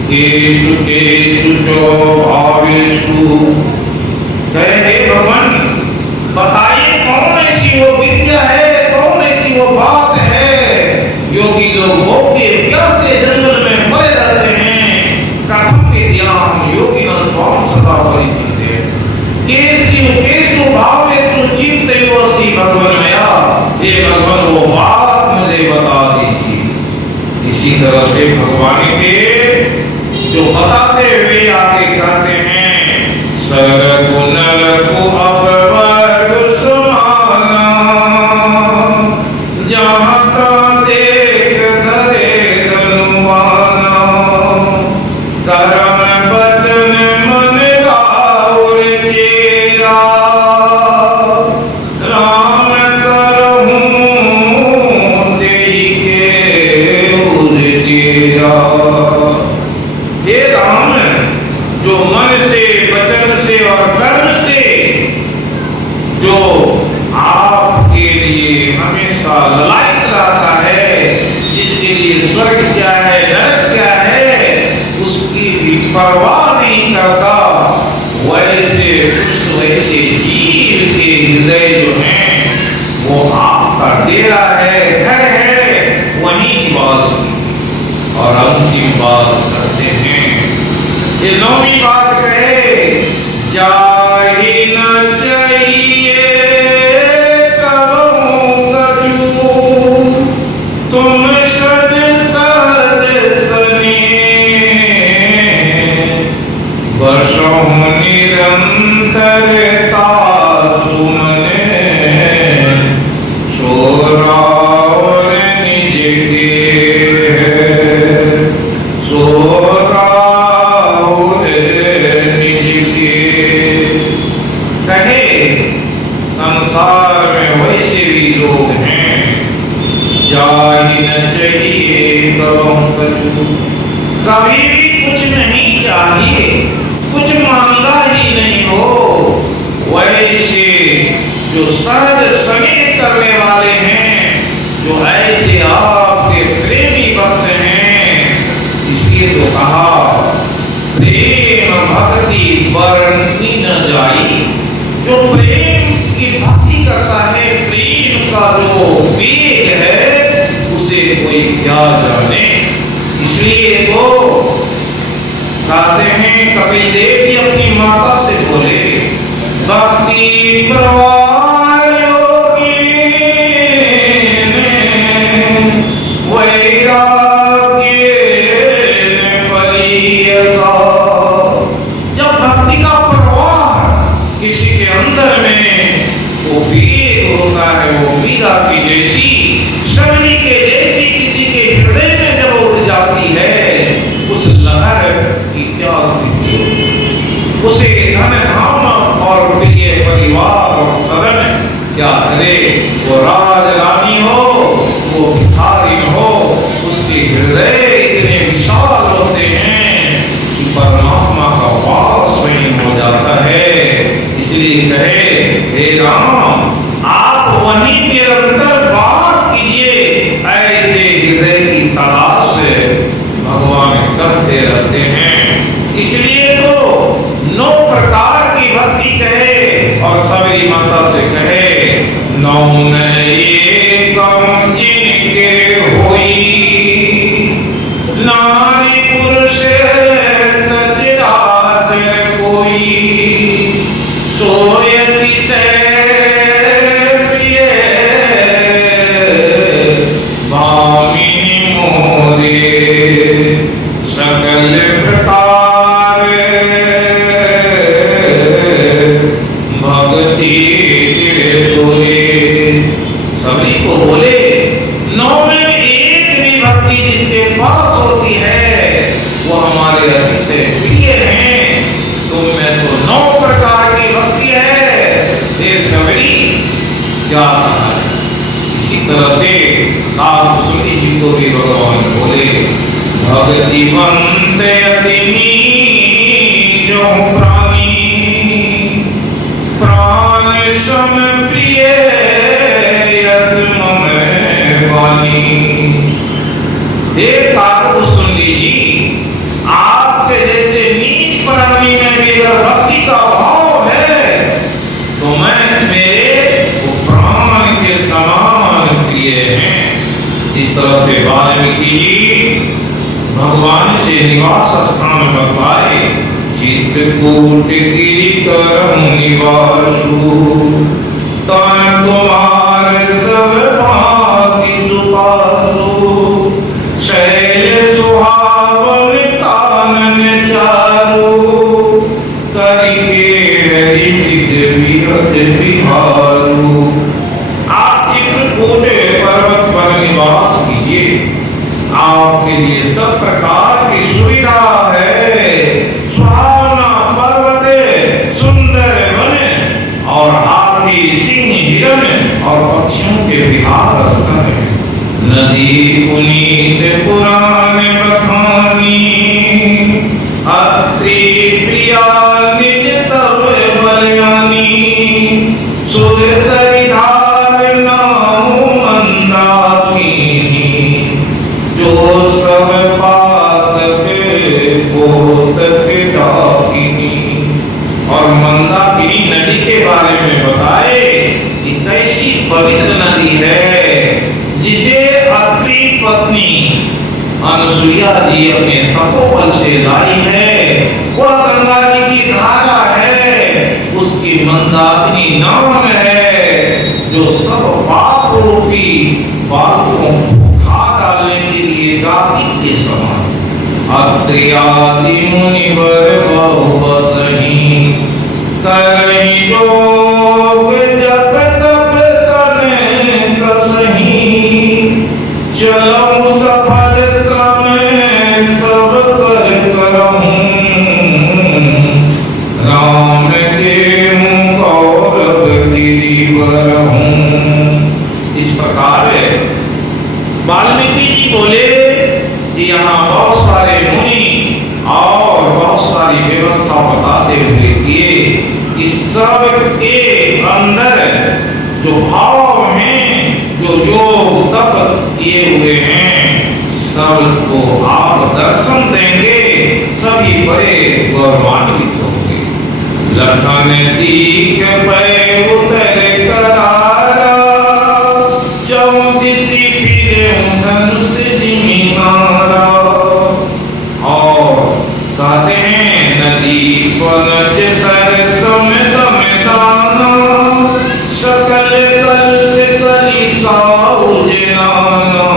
केषु केषु च भावेषु। हे भगवान, बताइए कौन ऐसी वो विद्या है, कौन ऐसी वो बात है। योगी लोग भोगे प्यासे जंगल में पड़े रहते हैं, कथम विद्याम योगिनस्त्वाम सदा परिचिन्तयन्, उचित सी भगवान मया, हे भगवान वो बात मुझे बता दीजिए। इसी तरह से भगवान के जो बताते हुए आगे कहते हैं, सरगु नरगु अपवर्ग समाना, जहाँ तहाँ देख धरे धनुमाना, कर्म वचन मन राउर चेरा, राम करहूँ तेई के उर तेरा। हे राम, जो मन से, वचन से और कर्म से जो आपके लिए हमेशा ललायत रहता है, जिसके लिए स्वर्ग क्या है, नरक क्या है, उसकी भी परवाह नहीं करता, वैसे जीव के हृदय जो है वो आपका डेरा है, घर है, वहीं निवास। और अंतिम बात करते हैं, ये नौवीं बात कहे, जाहि न चाहिए करूं कछु, तुम सद सद सने, वर्षों निरंतरता सुमने, सोरा और निज के, सोरा और निज के। कहे संसार में वैसे भी लोग हैं, जाहि न चाहिए करूं कछु, कभी भी कुछ नहीं चाहिए, कुछ मांगा ही नहीं हो, वैसे जो सहज समेत करने वाले हैं, जो ऐसे आपके प्रेमी भक्त हैं, इसलिए तो कहा प्रेम भक्ति वर्णनी न जाई। जो प्रेम की भक्ति करता है, प्रेम का जो वेग है, उसे कोई क्या जाने। इसलिए तो कहते हैं, कपिल देव जी अपनी माता से बोले, भक्ति प्रवाह योगी वैराग्य परियता। जब भक्ति का प्रवाह किसी के अंदर में वो वेग होता है, वो मीरा की जैसी, शबरी के जैसी किसी के हृदय में जब उड़ जाती है, उस लहर की क्या स्थिति हो, उसे धन धाम और प्रिय परिवार और सदन क्या करे। वो राज रानी हो, वो भिखारी हो, उसके हृदय इतने विशाल होते हैं कि परमात्मा का वास वहीं हो जाता है। इसलिए कहे, हे राम, आप वहीं निरंतर वास कीजिए, ऐसे हृदय की तलाश भगवान करते रहते हैं। इसलिए तो 9 प्रकार की भक्ति कहे, और सबरी माता से कहे, 9 एकम जिनके होई, नारी पुरुष सचराचर कोई, सोयति से प्रिय भामिनी मोरे, सकल प्रकार भक्ति सभी को बोले, 9 में एक भी भक्ति जिसके पास होती है, वो हमारे अति से प्रिय हैं। तुम में तो 9 प्रकार की भक्ति है, ये सबरी क्या है। इसी तरह से कालभूषणी जी को भी भगवान बोले, भक्तिवंत अति नीचों प्राणी, प्राण सम प्रिय यस मम वाणी। हे कालभूषणी जी, आपके जैसे नीच प्राणी में भी अगर भक्ति का भाव है, तो मैं मेरे प्राण के समान प्रिय हैं। इस तरह से वाल्मीकि जी भगवान से निवास स्थान बतलाए, चित्रकूट गिरि करहु निवासु, तन तुम्हार सब भांति सुपासु शैल सुहावन कानन चारु करके विहत विहारू। आप चित्रकूट पर्वत पर निवास कीजिए, आपके लिए सब प्रकार की सुविधा है। सुहावना पर्वत, सुंदर वन और हाथी सिंह हिरण और पक्षियों के विहार स्थल है। नदी पुनीत पुराण बखानी अत्रि प्रिया निज तब बलयानी सुध सरिधार नाम मंदाकिनी जो सब पातक पोतक डाकिनी। और मंदाकिनी नदी के बारे में बताए कि कैसी पवित्र नदी है जिसे अत्रि पत्नी अनुसुईया जी अपने तपोबल से लाई है। वह गंगा जी की धारा है, उसकी मंदाकिनी नाम है जो सब पाप रूपी पापों खा डालने के लिए गाती के समान। अत्रि आदि मुनिवर बहु बसहि करहि योग जप तप तने कसहि चलऊ सफल श्रम सब कर करहूं राम के कौरव गिरिवरहूं। इस प्रकार वाल्मीकि जी बोले कि यहाँ बहुत सारे मुनि और बहुत सारी व्यवस्था बताते हुए किए। इस सब के अंदर जो भाव हैं, जो योग तप किए हुए हैं, सबको आप दर्शन देंगे, सभी बड़े गौरवान्वित होंगे। लखन दीख पे उतर करारा चौदिसी फिरे धनुष जिमिनारा। और कहते हैं नदी पनच सर सम दम दाना सकल कल कली साउजनाना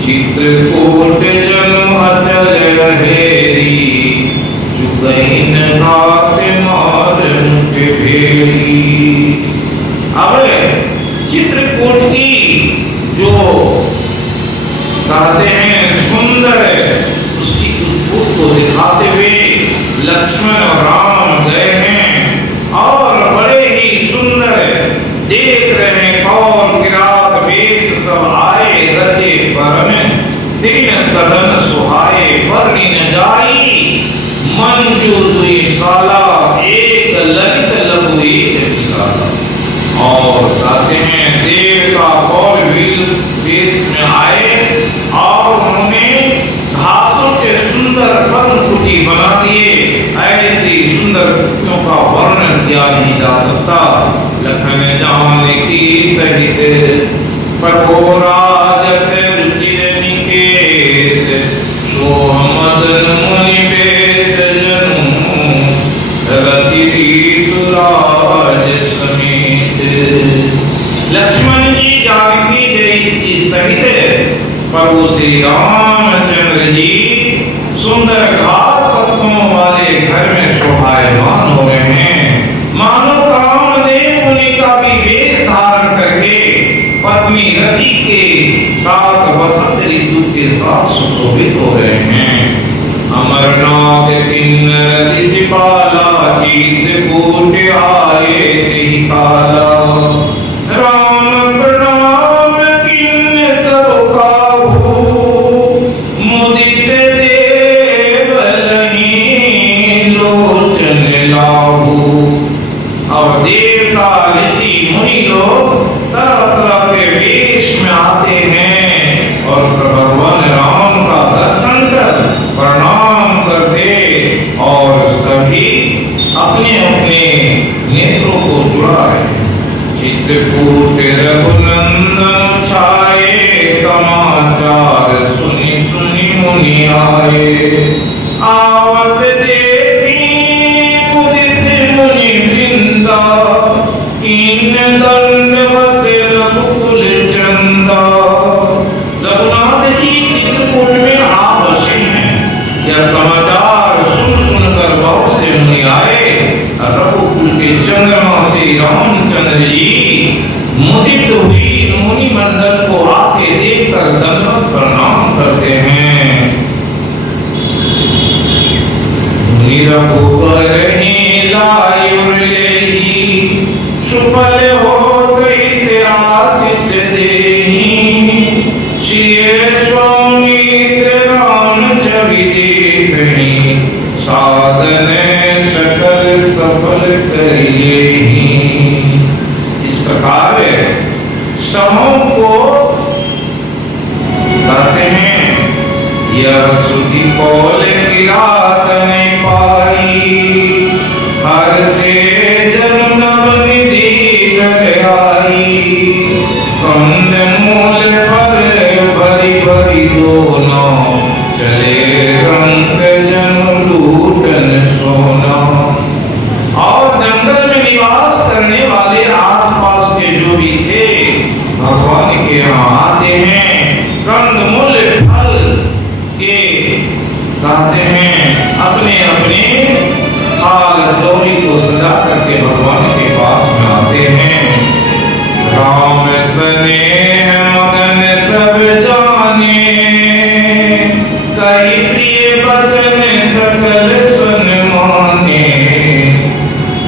चित्रकूट जन अचल रहेरी जुगैन घाट मार मुख भेरी। अब चित्रकूट की जो कहते हैं सुंदर उस चित्रकूट को दिखाते हुए लक्ष्मण और राम गए हैं और बड़े ही सुंदर देख रहे हैं। कौन किरात वेश सब आए रचे परन तीन सदन सुहाए वर्णि न जाई मंजू दुई साला एक ललित लघु एक विशाला। और कहते हैं देवता और वेश में आए और उन्होंने घासों के सुंदर कुटी बना दिए। ऐसी सुंदर कुटियों का वर्णन किया नहीं जा सकता। लखन जाने की सहित पठोराज रुचिर निकेत सोमदन मुनि वेद जनु रति रीतुराज समेत। लक्ष्मण जी जानकी जी सहित प्रभु श्री रामचंद्र जी सुंदर घाट पत्तों वाले घर में शोभायमान हो रहे हैं। मानो कामदेव मुनि का भी वेश धारण करके पत्नी रति के साथ वसंत ऋतु के साथ सुशोभित हो रहे हैं। अमरनाथ किन्नर दिपाला चित्रकूट आए तेहि काला राम प्रणाम किन्न तब काहू मुदित देव लही लोचन लाहू। और देवता ऋषि मुनि लोग तरह तरह के वेश में आते हैं और भगवान राम का दर्शन कर प्रणाम करते और सभी अपने अपने नेत्रों को जुड़ा है। चित्रकूट रघुनंदन छाए समाचार सुनि सुनि मुनि आए। आवत देखी मुदित मुनि वृंदा रामचंद्र जी मुदित हुई मुनि मंडल को आके देखकर दंडवत प्रणाम करते हैं। निरभुवर सुफल हो इतिहास देनी राम छवि देखनी साधन सकल सफल करिए। इस प्रकार समूह को कहते हैं यह श्रुति कौल किरात ने पाई हर से जन्म निधि आई कंद मूल पर भरी भरी दोनों चले रंग जन लूटन सोना। और जंगल में निवास करने वाले आसपास के जो भी थे भगवान के यहाँ आते हैं कंदमूल फल के कहते हैं अपने अपने हाल चोरी को सजा करके भगवान के पास में आते हैं। राम स्नेह मगन सब जाने कई प्रिय बचन सकल सुन माने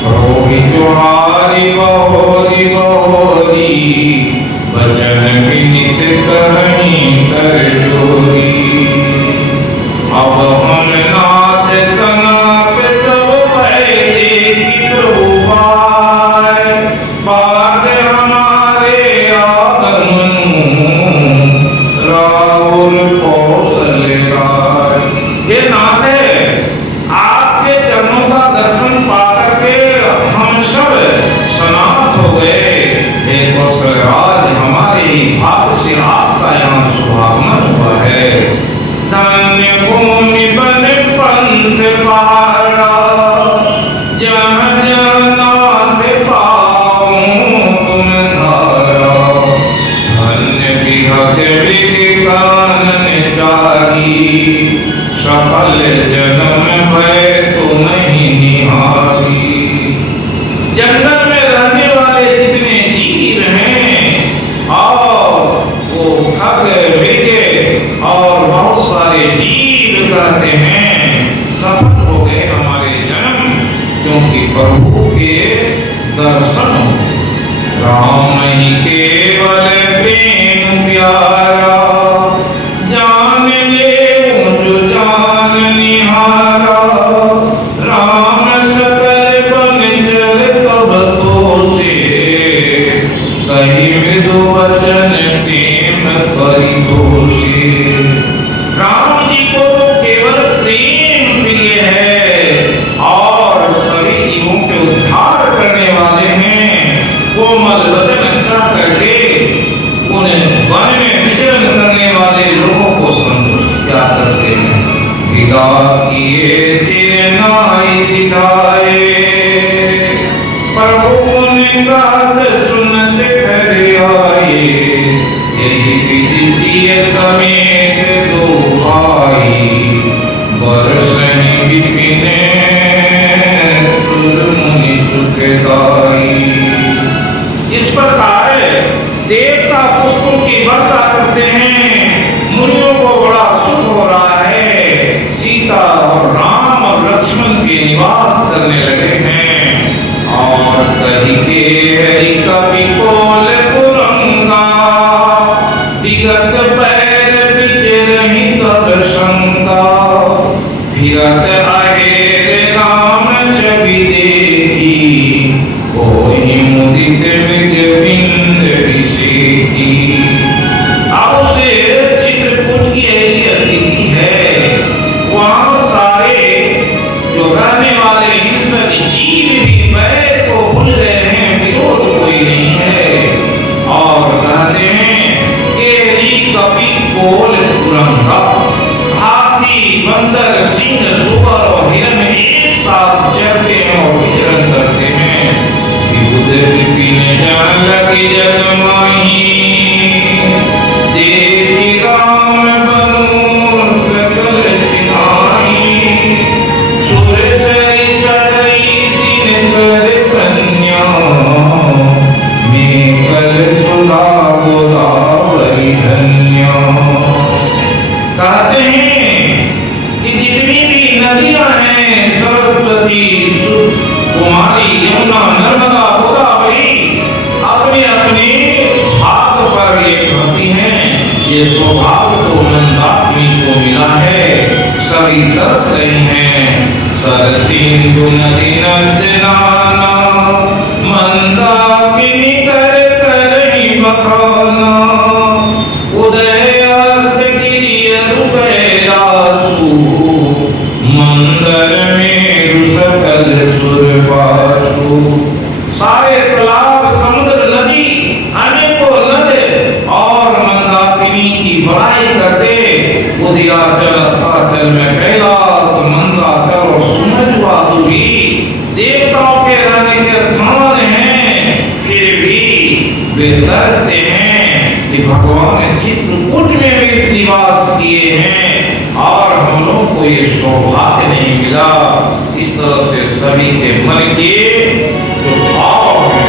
रोहि जोहारी बहोरी बहोरी बचन विनित करनी कर जोरी। अब हम नाथ सनात सब भय देखी प्रभु पाए बाद हमारे आगमन राहुल कौशल राय। ये नाथ है आपके चरणों का दर्शन पाकर के हम सब सनात हो गए। हे कौशलराज हमारे ही भाग से आपका यहाँ शुभागमन हुआ है। धन्य भूमि बन पंथ पहाड़ा जहाँ जगन्नाथ पाऊं तुम धारा। धन्य विहग विज्ञानन चाही सफल जन्म भय तुम ही निहारी। जंगल में रहने वाले जितने जीव हैं और वो खग मृग और बहुत सारे जीव कहते हैं सफल हो गए हमारे जन्म क्योंकि प्रभु के दर्शन हो। राम ही केवल प्रेम प्यारा जान ले जो जान निहारा। राम सकल बन जल कब तोसे कहीं मृदु वचन प्रेम परितोषे। राम जी को तो केवल प्रेम प्रिय है और सभी जीवों के उद्धार करने वाले हैं। कोमल वचन करके उन्हें वन में विचरण करने वाले लोगों को संतुष्ट क्या करते हैं। विदा किए सिर नाई सिधाए प्रभु ने गात सुनत घर आए। यही विदिशीय समेत दो भाई बरसनि विपिन सुर मुनि सुखदाई। इस प्रकार देवता पुष्पों की वर्षा करते हैं। मुनियों को बड़ा सुख हो रहा है। सीता और राम और लक्ष्मण के निवास करने लगे हैं। और कही के हरि कपि कोल पुरंगा विगत पैर विचरहि सब शंका। फिरत अहेर राम छवि देखी कोई मुदित मृग बिंद विषेकी। अब उसे चित्रकूट की ऐसी अतिथि है वहां सारे जो रहने वाले हिंसक जीव भी बैर को भूल गए हैं। विरोध कोई नहीं है और कहते हैं केरी कपि कोल पुरंगा। हाथी बंदर सिंह सुअर और हिरण एक साथ चलते हैं और विचरण करते हैं। विबुध विपिन जन लगी जग माही देखी राम बनु सकल सिनाई। सुर सई सड़ई दिन कर कन्या धन्य। कहते हैं कि जितनी भी नदियां हैं, सरस्वती, कुमारी, यमुना, नर्मदा, गोदावरी, अपने अपने भाग पर ये कहती हैं। ये सौभाग्य तो मंदाकिनी को मिला है, सभी तरस रहे हैं। सरसिंधु नदी नर्दनाना, मंदाकिनी कर कर ही बखाना। उदय अर्थ गिरि रुपैलासु, मंदर में सकल सुरबासु। सारे तालाब, समुद्र, नदी, अनेकों नद और मंदाकिनी की बड़ाई करते। उदयाचल अस्ताचल में कैलाश, मंदाचल और सुमजुआ भी देवताओं के रहने के स्थान हैं, फिर भी वे तरसते हैं कि भगवान ने चित्रकूट में भी निवास किए हैं और हम लोग को ये सौभाग्य नहीं मिला। इस तरह से सभी के मन के जो भाव है,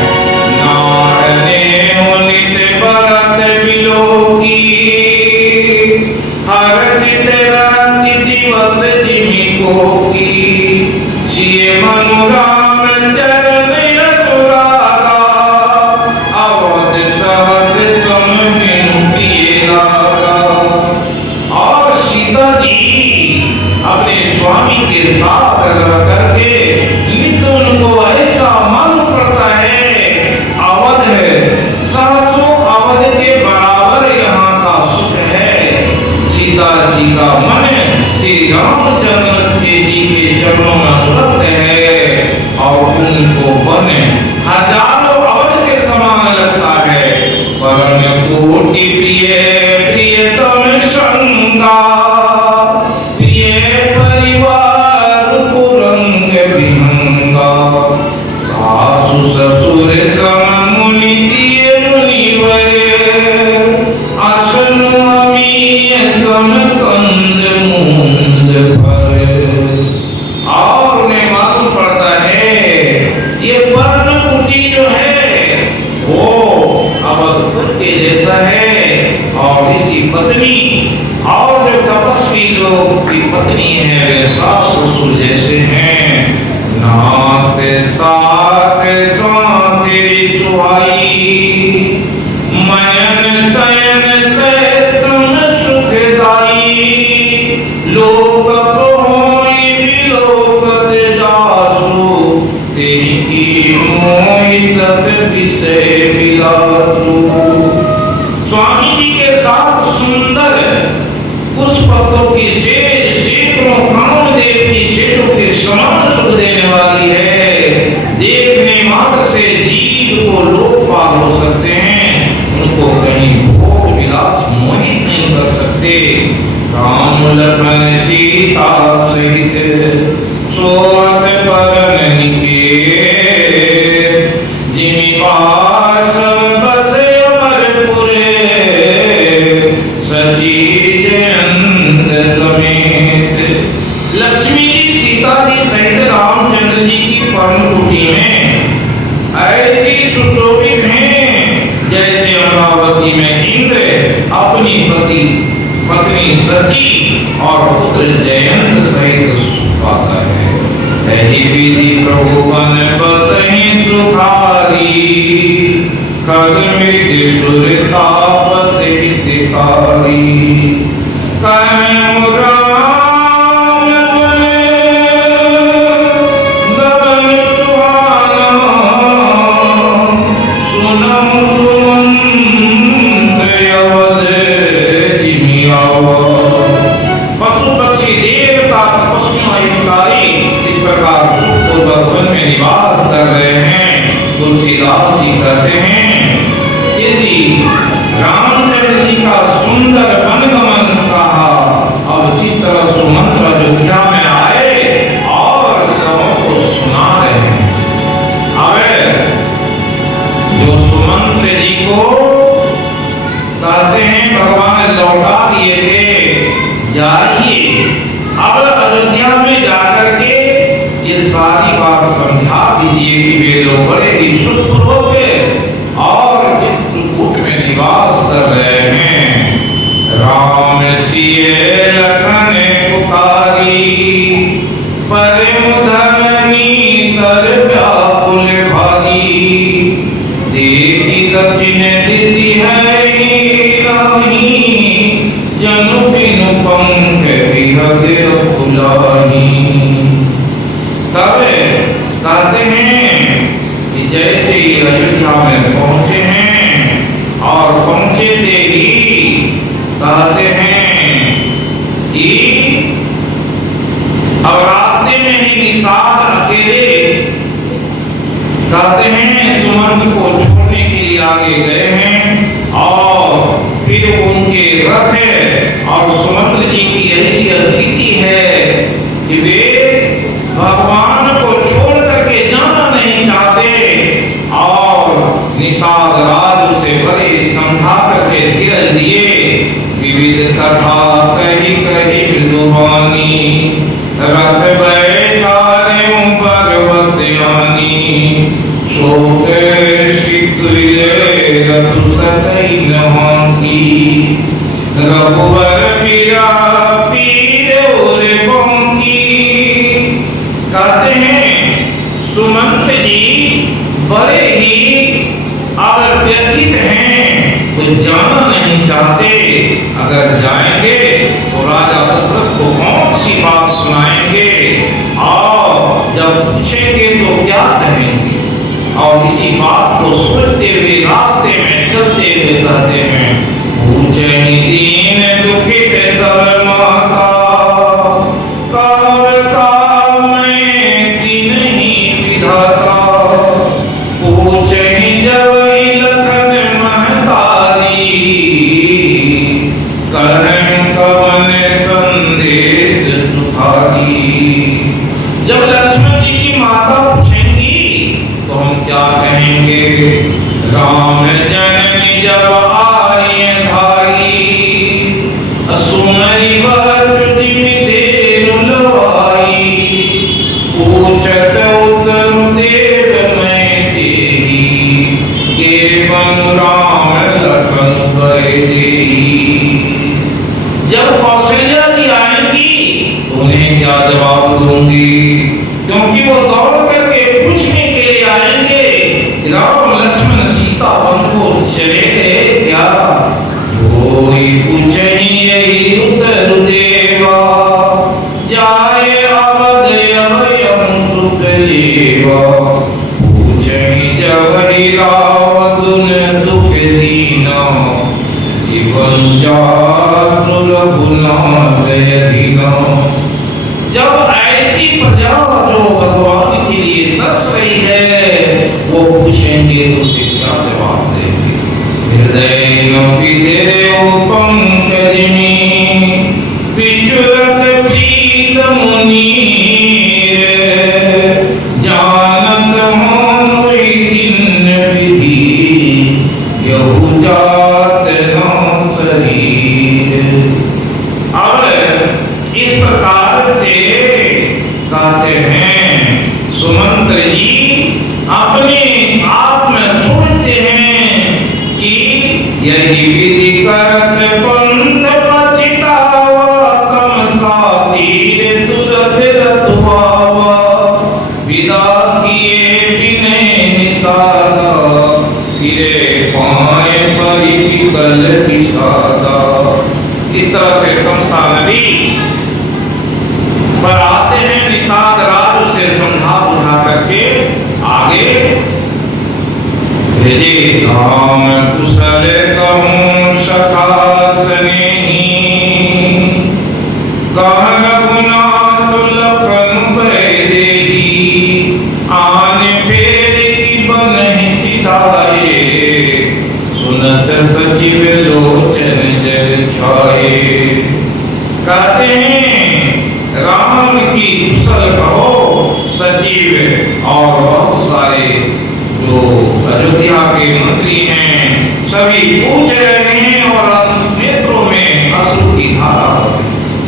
नारने मुनित बरत बिलोकी, हर्षित राति दिवस जिमिको की। सिए मनोराम चरण अनुरागा, अवध सहस समझिनु प्रिय लागा। और सीता जी अपने स्वामी के साथ रह करके नित्य उनको ऐसा मन पड़ता है। अवध है, सहसों अवध के बराबर यहाँ का सुख है। सीता जी का मन श्री रामचंद्र जी के चरणों में अनुरक्त है और उनको वन हजारों अवध के समान लगता है। वरण कोटि प्रिय प्रियतम संगा, प्रिय परिवार पुरंग विहंगा। सासु ससुर सम मुनि दिए मुनिवर, आसन अमीय सम कंद मूंद भर। और उन्हें मालूम पड़ता है ये वर्ण कुटी जो है वो अवधपुर के जैसा है और इसकी पत्नी और जो तपस्वी लोग की पत्नी है वे सास ससुर जैसे हैं। नाथ साथ साथे सुहाई, मयन शयन सम सुखदाई। लोक होई विलोकत जासु, तेरी मोहि सत विषय विलासु। स्वामी जी के साथ सुंदर पुष्पों की शेर शेखरों कामदेव की शेरों के समान सुख देने वाली है। देखने मात्र से जीव को लोग पार हो सकते हैं, उनको कहीं भोग विलास मोहित नहीं कर सकते। राम लखन सीता सहित सोवत परन निकेत, जिमि पास बस अमरपुरे, सची जयंत समेत। लक्ष्मी जी सीता जी सहित रामचंद्र जी की परम कुटी में ऐसी सुशोभित हैं जैसे अमरावती में इंद्र अपनी पत्नी सती और पुत्र जयंत सहित सुख पाता है। ऐसी विधि प्रभु बन बसहि सुखारी, खग मृग सुर ताप से दिखारी। कहु राम बोले गगन सुहाना, सुनहु सुमंत अवध जिमि आवा। पशु पक्षी देवता तपस्वियों हितकारी इस प्रकार पूर्वक वन में निवास कर रहे हैं। तुलसीदास जी कहते हैं, यदि रामचंद्र जी का सुंदर वनगमन कहा, अब जिस तरह सुमंत्र अयोध्या में आए और सबको सुना रहे हैं। अब जो सुमंत्र जी को कहते हैं भगवान लौटा दिए थे, जाइए अब अयोध्या में जाकर के ये सारी बात समझा दीजिए कि वे लोग बड़े ही सुखपूर्वक और चित्रकूट में निवास कर रहे हैं। नाही, जनु बिनु पंख विहग फुलाही। तब कहते हैं कि जैसे ही अयोध्या में पहुंचे हैं और पहुंचे थे ही कहते हैं कि अब रास्ते में ही निषाद अकेले कहते हैं सुमंत को छोड़ने के लिए आगे गए हैं और फिर उनके रथ है और सुमंत जी की ऐसी स्थिति है कि वे भगवान को छोड़ करके जाना नहीं चाहते और निषाद राज से बड़े समझा करके धीरज दिए। विविध कथा कही कही मृदुवानी, रथ बैठाने पर बसयानी, शोक रतु सतई नहाती, रघुवर पीरा पीर और पहुंची। कहते हैं सुमंत जी बड़े ही अब व्यथित हैं, वो जाना नहीं चाहते। अगर जाएंगे तो राजा दशरथ को कौन सी बात सुनाएंगे और जब पूछेंगे तो क्या कहेंगे। और इसी बात को सोचते हुए रास्ते में चलते हुए कहते हैं पूछे दीन दुखित सब माता, काल का मैं की नहीं विधाता, पूछे जब लखन महतारी, करण कवन संदेश सुखारी। जब लक्ष्मण जी की माता पूछेंगी तो हम क्या कहेंगे। राम जननी जब आए भाई, सुमरी बचुति देव लवाई, पूछत उत्तर देव मैं तेरी, केवल राम लखन गए देई। जब कौशल्या जी आएंगी तो उन्हें क्या जवाब दूंगी, क्योंकि वो दौड़ करके पूछने के लिए आएंगे राम लक्ष्मण सीता वन को चले गए क्या। कोई पूछे यही उत्तर देवा, जाए अवध अभयम सुख लेवा, पूछे जवरी राव दुन दुख दीना, जीवन जातुल गुना दीना। जब ऐसी प्रजा जो भगवान के लिए तरस रही है वो पूछेंगे तो उसे क्या जवाब देंगे। हृदय पंकज में विचुरत प्रीत मुनीर, जानत हो दिन विधि यहु जात न शरीर। अब इस प्रकार से कहते हैं सुमंत जी अपने आप में सोचते हैं कि यही विधि करत पंथ पछितावा, कम सातीर तुरत रतुआवा, विदा किए बिने निषादा, फिरे पाए परि विकल विषादा। इस तरह से तमसा नदी पर आते हैं निषाद राज उसे समझा बुझा करके आगे भेजे। राम कुशल कहूँ सखा स्नेही, कह रघुनाथ लखन भय देही, आन फेर की बनहि सिधाए, सुनत सचिव लोचन जल छाए। कहते हैं राम की कुशल कहो सचिव और बहुत सारे जो अयोध्या के मंत्री हैं सभी पूछ रहे हैं और नेत्रों में अश्रु की धारा।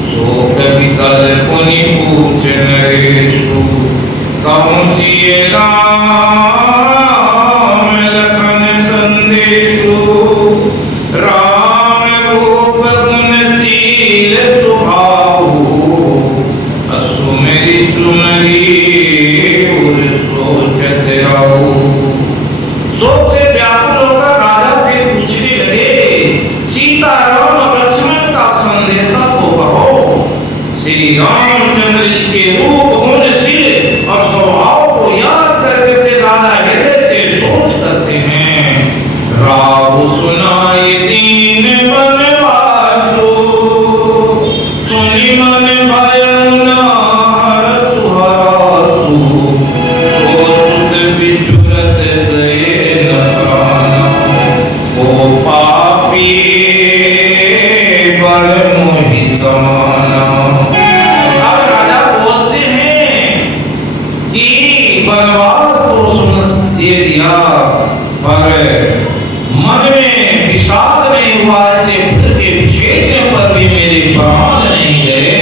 शोक विकल पुनि पूछ नरेशु, कहूँ सिए राम लखन संदेशु, राम रूप गुणशील स्वभाव, असुमेरी सुमरी उर सोचत रहो। शोक से व्याकुल होकर राजा फिर पूछने लगे श्री रामचंद्र जी के रूप गुण शील और स्वभाव को याद करके लाला हृदय से सोच करते हैं। राहु सुनाए दीन बनवासो, सुनि मन भय न हरतु हरासु, सो सुत बिछुरत गए न प्राणा, ओ पापी बड़ मोहि समाना। अब राजा बोलते हैं कि बनवास तो सुन दे दिया, पर मन में विषाद नहीं हुआ, से फिर के छेदने पर भी मेरे प्राण नहीं गए,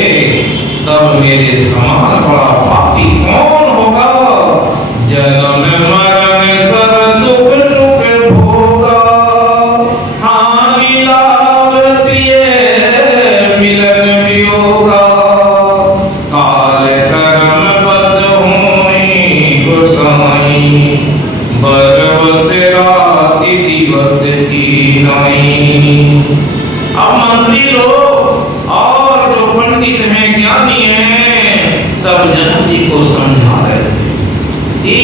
तब मेरे समान बड़ा पापी कौन होगा। जन्म मरण सर दुख सुख भोगा, हानि लाभ प्रिय मिलन वियोगा, काल कर्म बस होई गोसाई, बरवस राति दिवस की नाई। अब मंत्री लोग और जो पंडित हैं, ज्ञानी हैं, सब जन जी को समझा रहे कि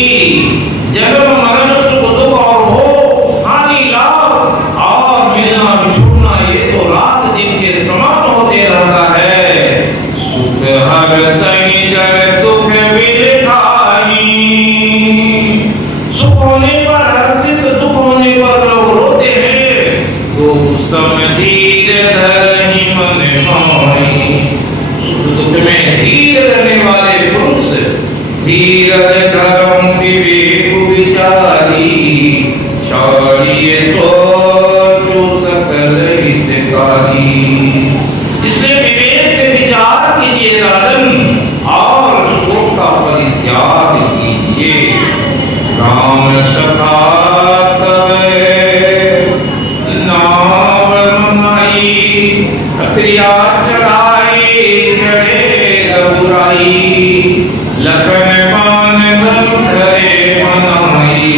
जन्म मरण सुख दुख और हो, हानि लाभ और मिलना बिछुड़ना, ये तो रात दिन के समान होते रहता है। सुख हर सही जग दुख विरखाई, सुख होने पर हर्षित, दुख होने पर लोग रोते हैं। तो समधीर धरहि मन मोहि, सुख दुख में धीर रहने वाले पुरुष, धीरज धर्म विवेक विचारी, शारीय सोचो सकल हितकारी। इसलिए विवेक से विचार कीजिए राजन, और सुख का परित्याग कीजिए। राम सखा नाम रमाई, क्रिया चढ़ाई चढ़े रघुराई, लखन पान धन धरे मनाई,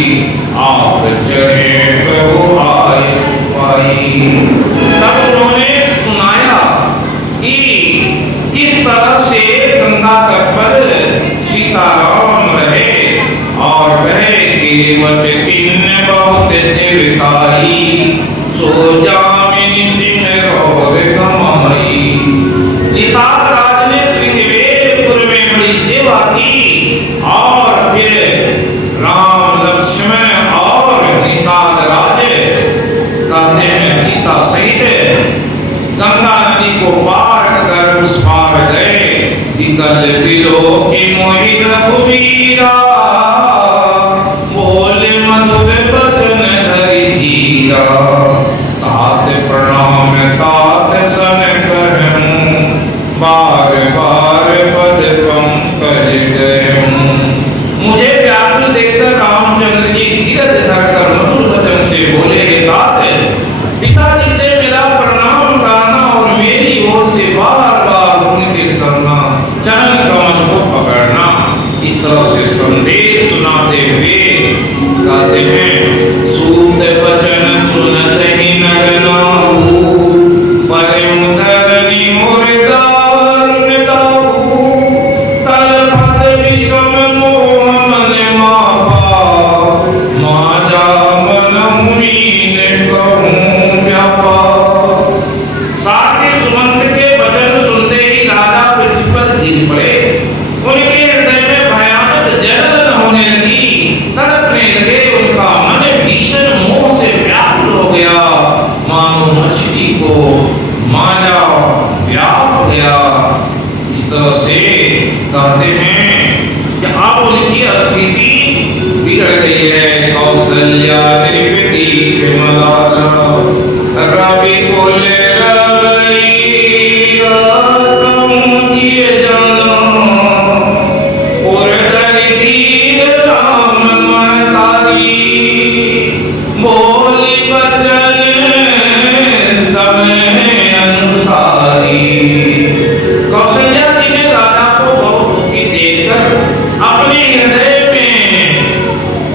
आप चढ़े प्रभु आए पाई। तब उन्होंने सुनाया कि किस तरह से गंगा तट पर सीताराम रहे, और कहे केवट किन्न बहुत सेविकाई, सो जामिनी सिंह रोग कमाई। निषाद राज ने श्रृंगवेरपुर में बड़ी सेवा की, और फिर राम लक्ष्मण और निषाद राज कहते हैं सीता सहित गंगा नदी को पार कर उस पार गए। विकल बिलो की मोहि रघुवीरा, बोले मधुर बचन धरि धीरा, तात प्रणाम तात सन कहूं, बार बार पद पंकज गयूं। मुझे व्याकुल देखकर रामचंद्र जी धीरज धरकर मधुर वचन से बोले, हे तात, पिताजी से मेरा प्रणाम करना और मेरी ओर से बार बार उनके सरना, चरण कमल को पकड़ना। इस तरह से संदेश सुनाते हुए कहते हैं, सूत वचन सुनत ही नर नाहु, परम धरनी मोर दारुण दाहु, तलपत विषम मोह मन मापा, माजा मन मुनीन कहूं व्यापा। साथी सुमंत के वचन सुनते ही राजा पृथ्वी पर गिर पड़े, उनके हृदय में भयानक जलन होने लगी, तड़पने लगे। उनका मन भीषण मोह से व्याकुल हो गया, मानो मछली को मांझा व्याप गया। इस तरह से कहते हैं कि अब उनकी स्थिति बिगड़ गई है। कौशल्या निवृत्ति के मलाला, रवि कुल रवि आत्म जिय जाना, उर्धरि धीर राम महतारी, बोली वचन समय अनुसारी। कौशल्या जी ने राजा को बहुत दुखी देखकर अपने हृदय में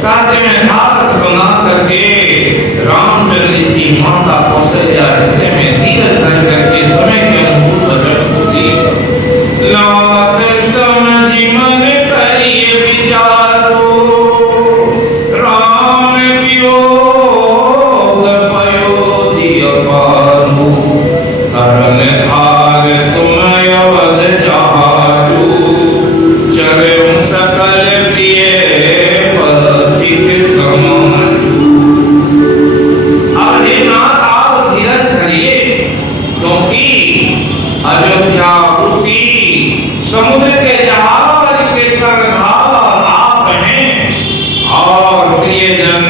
कहते हैं हाथ बना करके रामचंद्र जी माता कौशल्या हृदय में धीरज धर करके समय के अनुकूल वचन को दी। तरन थार तुम अवध जहाजू, चरम सकल प्रिय पथिक समाजू। अब हे नाथ आप धीरज धरिए, क्योंकि अयोध्यापुरी समुद्र के जहाज के कर्णधार आप हैं और प्रियजन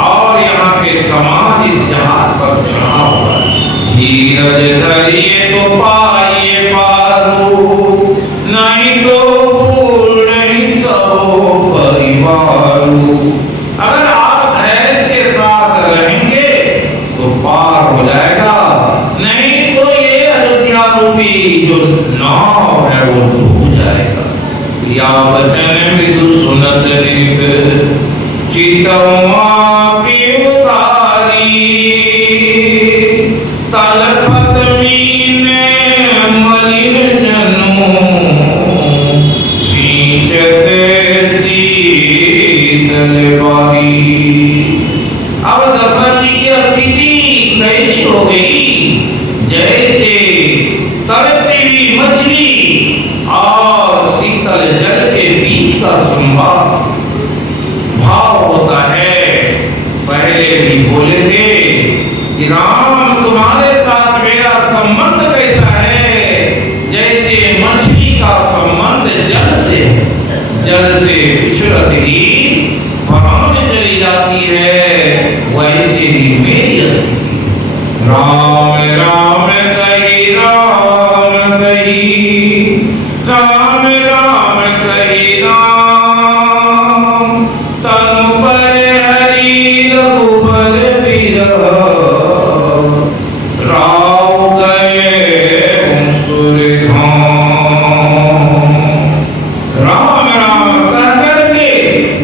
और यहाँ के समाज इस जहाज पर चढ़ा हुआ है। धीरज धरिए तो पाइए पारू, नहीं तो पूर्ण ही सबो परिवारू। अगर आप धैर्य के साथ रहेंगे तो पार हो जाएगा, नहीं तो ये अयोध्या रूपी जो नाव है वो डूब जाएगा। या वचन मृदु सुनत नित, चितवा की उतारी, तलपत मीने मलिन जनु, सींचते शीतल बारी। अब दशरथ जी की स्थिति कैसी हो गई? जैसे तड़पती हुई मछली और शीतल जल के बीच का संवाद भाव होता है। पहले भी बोले थे कि राम तुम्हारे साथ मेरा संबंध कैसा है? जैसे मछली का संबंध जल से, जल से पिछड़त ही प्राण चली जाती है, वैसे ही मेरी स्थिति। राम राम कही राम कही, राम राम कही राम, तनु पर हरि रघुबर बिरह, राव गए सुरधाम। राम राम कह करके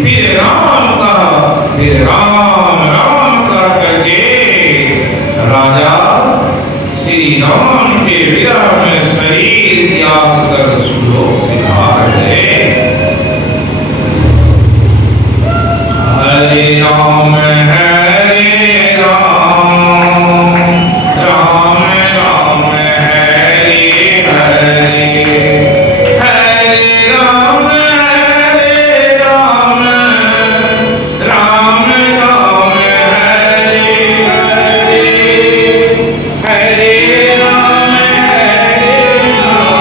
फिर राम कहा, फिर राम राम कह करके राजा श्री राम के विरह में शरीर त्याग कर सुलोक सिधार गए। हरे राम हरे राम, राम राम हरे हरे, हरे राम हरे राम, राम राम हरे हरे, हरे राम हरे राम,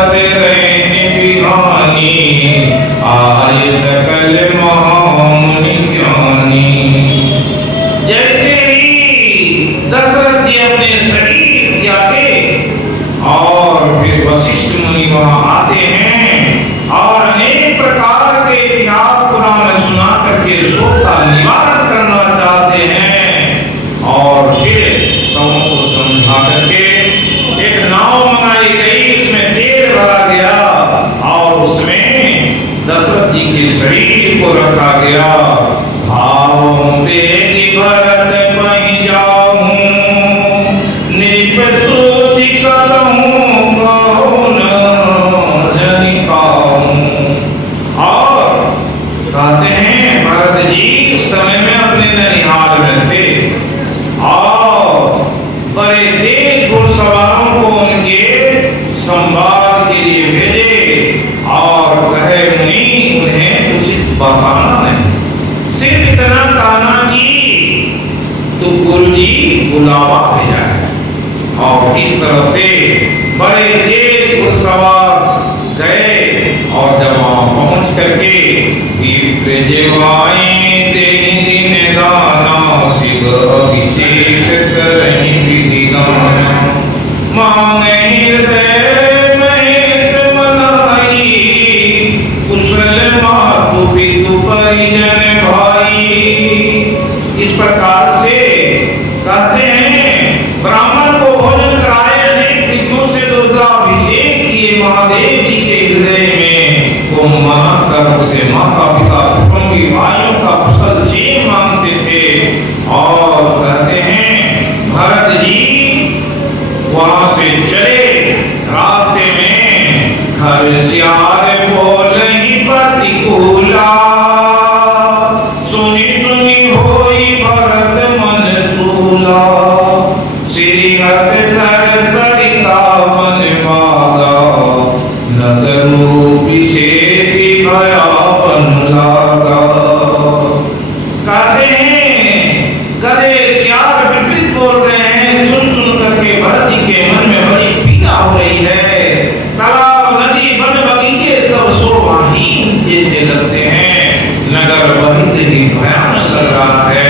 जगत रहने बिहानी, आय सकल महामुनि ज्ञानी। जैसे ही दशरथ जी अपने शरीर त्यागे और फिर वशिष्ठ मुनि वहां आते हैं और अनेक प्रकार के इतिहास पुराण सुना करके शोक का निवारण करना चाहते हैं और फिर सबों को समझा करके एक नाव मंगाई गई, उसमें तेल भरा गया और उसमें दशरथ जी के शरीर को रखा गया। भावों बेटी भरत बहि जाऊं, निपटूति कदमों कौन जनि पाऊं। और कहते हैं भरत जी उस समय में अपने ननिहाल में थे और बड़े तेज घुड़सवारों को उनके संवाद के लिए भेजे और कहे मुनि उन्हें कुछ बहाना नहीं, सिर्फ इतना कहना कि तो गुरुजी बुलावा भेजा है। और इस तरह से बड़े तेज घुड़सवार गए और जब वहां पहुंच करके दिन दाना शिव अभिषेक करहि विधि गाना, मांगे हृदय महेश मनाई, कुशल मातु पितु परिजन भाई। इस प्रकार से कहते हैं ब्राह्मण को भोजन कराए, अनेक विधियों से रुद्राभिषेक किए महादेव जी के हृदय में, वो मानकर उसे माता पिता कुटुंबी भाइयों का कुशल क्षेम मांगते थे। और कहते हैं भरत जी वहां से चले, रास्ते में घर सियार बोलहि प्रतिकूला, सुनी सुनी होई भरत मन सूला, श्रीहत सर सरिता मन मागा, नगरू विशेषी भया बन लागा। कहते हैं गधे सियार विपरीत बोल रहे हैं, सुन सुन करके भरत जी के मन में बड़ी पीड़ा हो रही है। तालाब नदी वन बगीचे सब शोभाहीन जैसे लगते हैं, नगर बहुत ही भयानक लग रहा है।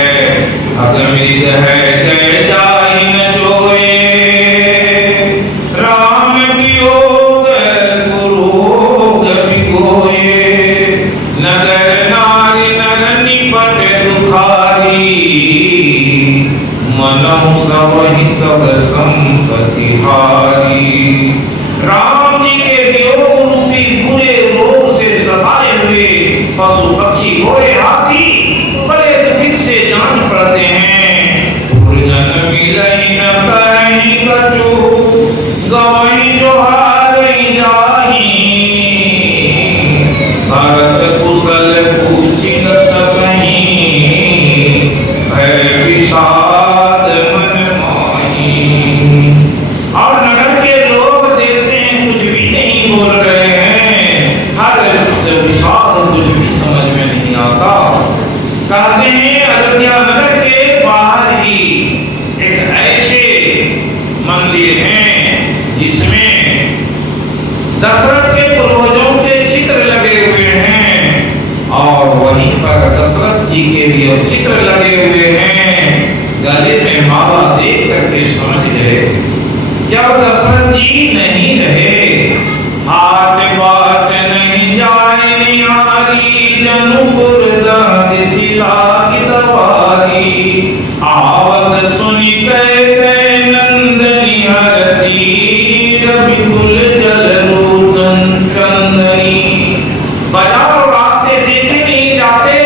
अगमृग है जय जाहि न जोए, राम वियोग गुरोग विगोए, नगर नारी नर निपट दुखारी, मनहु सबहि सब संपत्ति हारी। राम जी के वियोग रूपी बुरे रोग से सताए हुए पशु पक्षी घोड़े हाथी बड़े दुखित से जान पड़ते हैं। पूर्णन मिलहि न करहि कछु, गवहि जो हारहि जाहि, भरत कुशल पूछि न सकहि, भय विषाद मन माही। और नगर के लोग देखते हैं कुछ भी नहीं बोल रहे हैं, हर विषाद कुछ भी समझ में नहीं आता। कहते हैं अयोध्या नगर के बाहर ही एक ऐसे मंदिर हैं जिसमें दशरथ के पूर्वजों के चित्र लगे हुए हैं और वहीं पर दशरथ जी के भी चित्र लगे हुए हैं। गले में माला देख करके समझ गए जब दशरथ जी नहीं रहे, हाथ बाट नहीं जाए निहारी, जनुपुर दाति जिला की तवारी, आवत सुनि कह नंदनी हरसी, रविकुल जल रोशन चंदनी। बाजार रास्ते देखे नहीं जाते,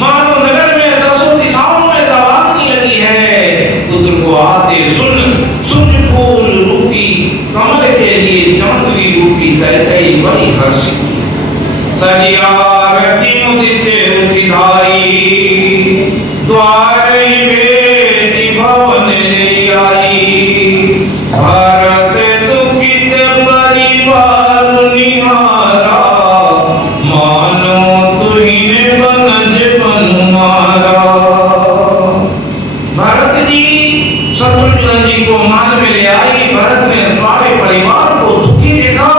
मानो नगर में दसों दिशाओं में दवानी लगी है। पुत्र को आते सुन फूल रूपी कमल के लिए चांदनी रूपी कैकई बड़ी हर्षित, सजियारती मुदित उठिधाई, द्वार बेटी भवन ले आई, भरत दुखित परिवार निहारा, मानो तुहिने बनज बनुमारा। भरत जी शत्रुघ्न जी को मान में ले आई, भरत ने सारे परिवार को दुखी देखा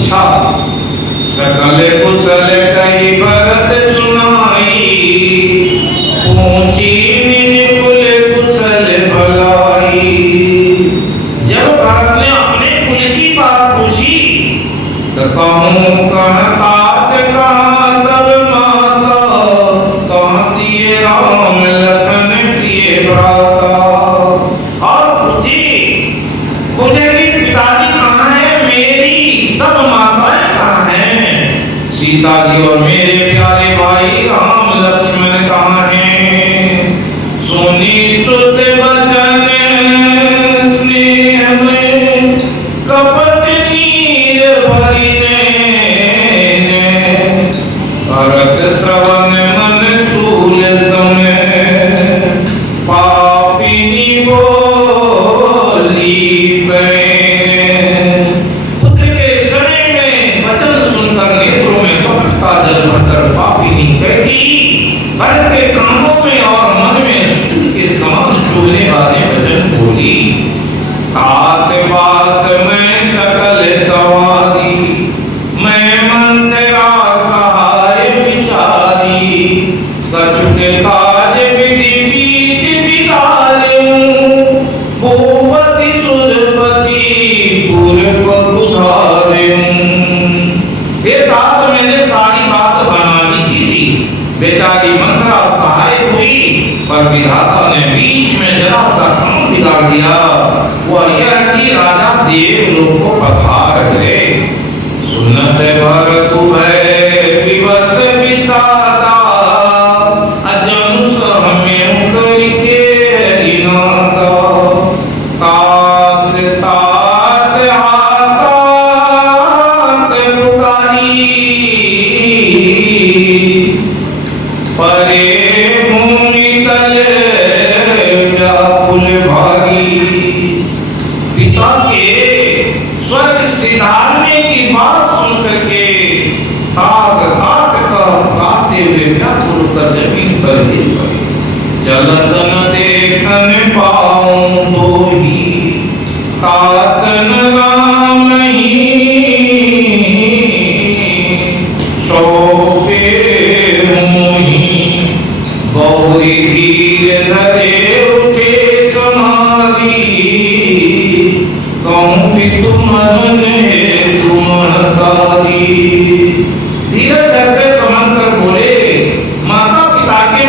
पूछा, सकल कुशल कही भरत सुनाई, पूछी निपुल कुशल भलाई। जब भरत ने अपने कुल की बात पूछी तो कहूँ कहतात कहाँ तब माता, कहाँ सिए राम लखन प्रिय भ्राता। और पूछी कि पिताजी कहाँ है, मेरी सब माताएं कहाँ हैं, सीता जी और मेरे प्यारे भाई राम लक्ष्मण कहाँ हैं। सुनी सुत वचन स्नेह में कपट नीर भरिने, भरत श्रवण मन शूल समय, पापिनी बोली पुत्र के समय में वचन सुनकर नेत्रों में कपट का जल भरकर पापिनी कहती, भरत के कानों में और मन में शूल के समान चुभने वाले वचन बोली। बात बात में सकल सवारी, मैं मन तेरा सहाय विचारी, कछुक काज विधि बीच बिगाड़ूं, भूपति सुरपति पूर्व उधारूं। फिर तात मैंने सारी बात बना ली थी, बेचारी मंत्रा सहाय हुई, पर विधाता ने बीच में जरा सा काम बिगाड़ दिया। वह यह कि राजा देवलोक को पधार गए। सुनत भरत भय विवश विषादा, अजनु सहम्य करके हरिनादा। तात तात हातात पुकारी, परे भूमि तले व्याकुल भारी। पिता के स्वर्ग सिधारने की बात सुन करके तात तात कहते हुए व्याकुल कर जमीन पर गिर पड़े। चलत न देखन पाऊं दोही, तात न राम शोभे मोही। गौरी धीर धरे उठे समारी, कहूँ भी तुमन है तुमहतारी। धीरज धरते समझ कर बोले, माता पिता के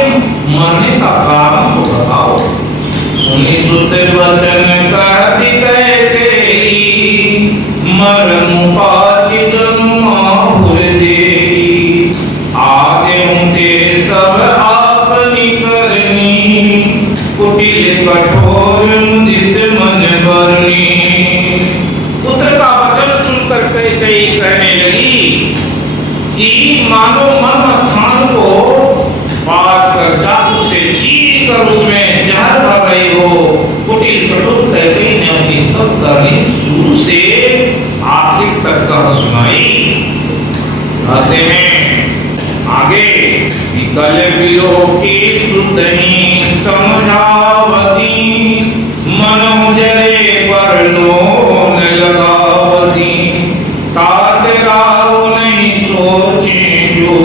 मरने का कारण तो बताओ। सुनी सुत वचन कहती कहते, मरनु पाछि जनु आहुर देई। आगे उनके सब आपनी करनी, कुटिल कठोर मुदित मन बरनी। पुत्र का वचन सुनकर कई कहने लगी कि मानो मर्म स्थान को पाट कर चाकू से चीर कर उसमें जहर भर रही हो। कुटिल कठोर कहते ने अपनी सब करनी शुरू से आखिर तक कह सुनाई। ऐसे में आगे विकल विरोह की सुतनी समझावती, मन जरे पर नोन लगावती। तात राव नहीं सोचे जो,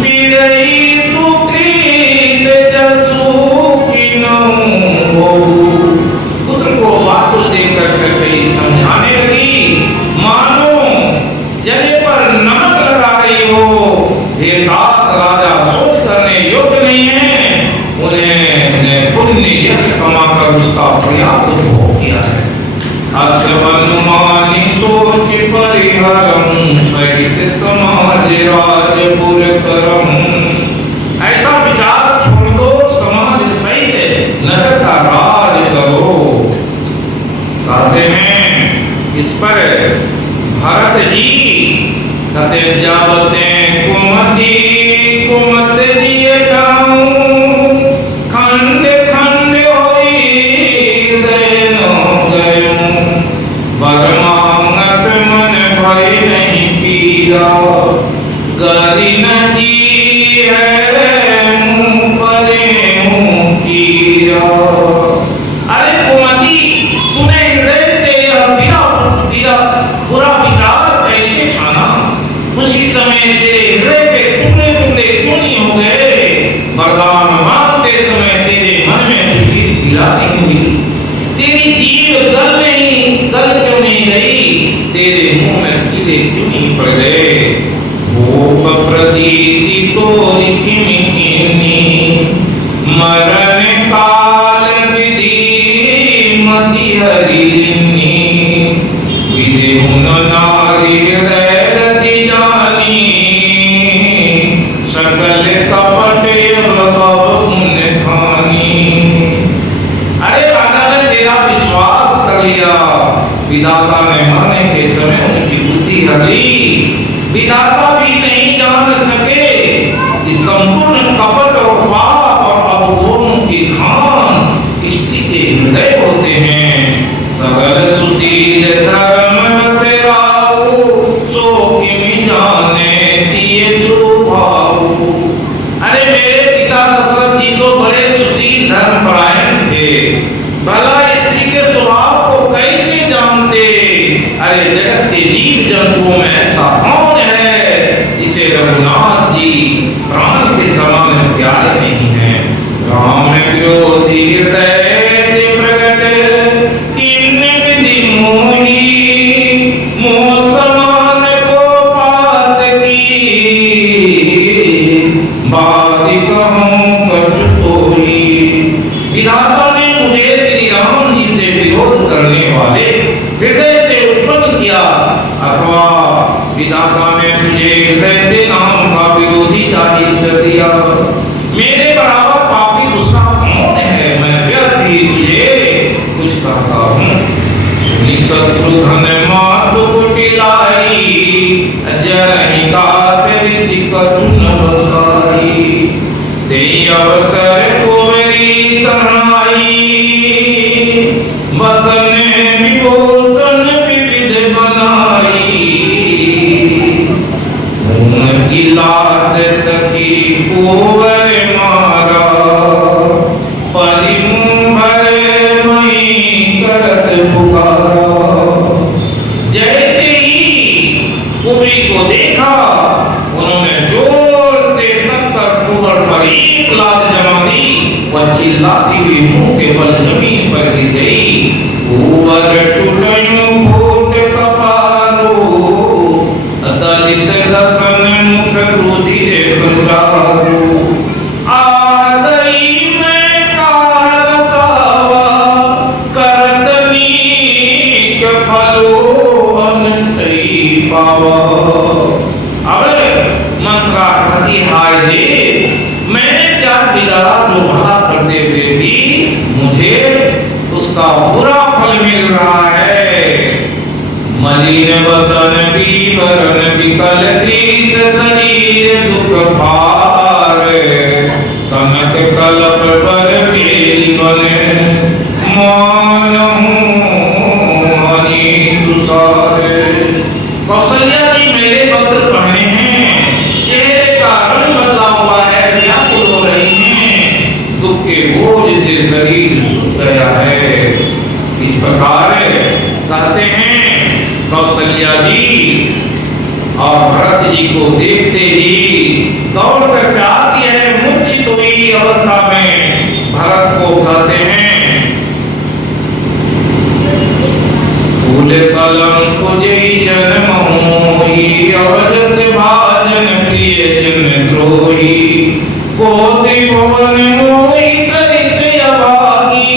बिरई तू प्रीत जसू की हो। पुत्र को वापस देकर कई समझाने लगी, मानो जले पर नमक लगा रही हो। ये तात राजा सोच करने योग्य नहीं है, उन्हें पुण्य यश कमाकर उसका प्रयास हो गया है। असमनुमानी सोच परिहरम, सहित समाज राजपुर करम। ऐसा विचार छोड़ दो, समाज सहित नगर का राज करो। कहते हैं इस पर भरत जी कहते, जावते कुमति कुमत दिए जाऊं, खंड खंड होई हृदय न गयूं। वर मांगत मन भय नहीं पीरा, गरी न जी है मुँह परे मुँह कीरा। अरे कुमति, तूने हृदय से यह बुरा विचार तेरे मुंह में कीड़े क्यों नहीं पड़ गए। भूप प्रतीति तोरी किमि कीनी, मरण काल विधि मति हरि दिन्नी। विधि हुन नारी रति जानी, सकल कपट पुण्य खानी। अरे राजा ने तेरा विश्वास कर लिया, विधाता ने मरने के समय उनकी बुद्धि हरी। विधाता भी नहीं जान सके कि संपूर्ण कपट और पाप और अवगुणों की खान स्त्री के हृदय होते हैं। सगल सुशील धर्म तेराऊ, सो किमि जाने दिए जो भाऊ। अरे मेरे पिता दशरथ जी तो बड़े सुशील धर्मपरायण थे, भला स्त्री के स्वभाव को कैसे जानते। अरे जगत के जीव जंतुओं में ऐसा कौन है जिसे रघुनाथ जी प्राण के समान प्यारे नहीं है। राम विरोधी हृदय प्रकट, किन्न विधि मोही, मोह समान को पात की। बाति कहूं कछु कोई, विधाता ने मुझे श्री राम जी से विरोध करने वाले हृदय से उत्पन्न किया, अथवा विधाता ने मुझे हृदय से नाम का विरोधी जाहिर कर दिया। मेरे बराबर पापी दूसरा कौन है, मैं व्यर्थ ही तुझे कुछ कहता हूँ। सुनी शत्रुघ्न मातु कुटिलाई, जरहि कातर कछु न बसाई। तेई अवसर कुंवरी तनहाई, बसन विभूषण विविध बनाई। उनकी लात तकी कुंवर मारा, परिमुंभर मई करत पुकारा। जैसे ही कुंवरी को देखा, उन्होंने जोर से तत्कर कुंवर पर एक लात जमा दी। वह चिल्लाती हुई मुंह के बल जमीन पर गिर गई। कुंवर टूटयूं फूट कपालो, दलित दसन मुख रुधिर बचारो। आदई में काल बसावा, करत नीक फलो अनसई पावा। अब मंत्रार्थी हाय दे, मैंने क्या बिगाड़ा जो भला करते हुए भी मुझे उसका बुरा फल मिल रहा है। मलिन वसन विवरण विकल दृश्य शरीर दुख भार, कनक कलप पर मेरी बने मानहूं अनीत तुषार। कौशल्या जी मेरे वस्त्र पहने हैं, चेहरे का रंग बदला हुआ है, व्याकुल हो रही हैं, दुख के बोझ से शरीर सूख गया है। इस प्रकार कहते हैं कौशल्या जी, और भरत जी को देखते ही दौड़ कर आती है। मूर्छित हुई अवस्था में भरत को कहते हैं, फूल कलम पुजई जन मोही, अवध से भाजन प्रिय जन द्रोही। कोटि भवन मोही करित अभागी,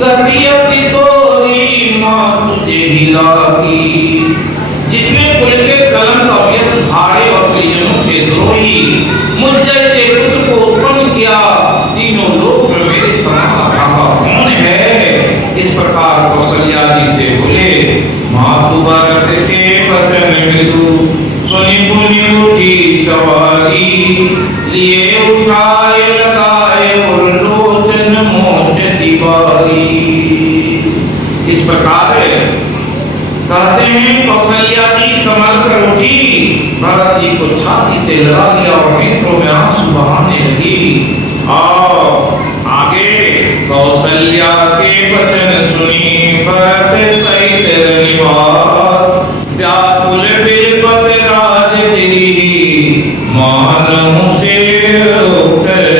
गति अति तोरी माँ तुझे ही लागी। जिसने कुल के कलम का व्यर्थ भाड़े और परिजनों के द्रोही मुझ जैसे पुत्र को उत्पन्न किया, तीनों लोक में मेरे समान रहा कौन है। इस प्रकार कौशल्या जी से बोले। मातु भरत के वचन मृदु, सुनि पुनि उठी सवारी। लिए उठाए लगाए और लोचन मोच दिवारी। इस प्रकार कहते हैं कौशल्या जी संभल कर उठी, भरत जी को छाती से लगा लिया और नेत्रों में आंसू बहाने लगी। और आगे कौशल्या के वचन सुनी भरत सहित निवास। व्याकुल बिलपत राजगिरी, मानहूं से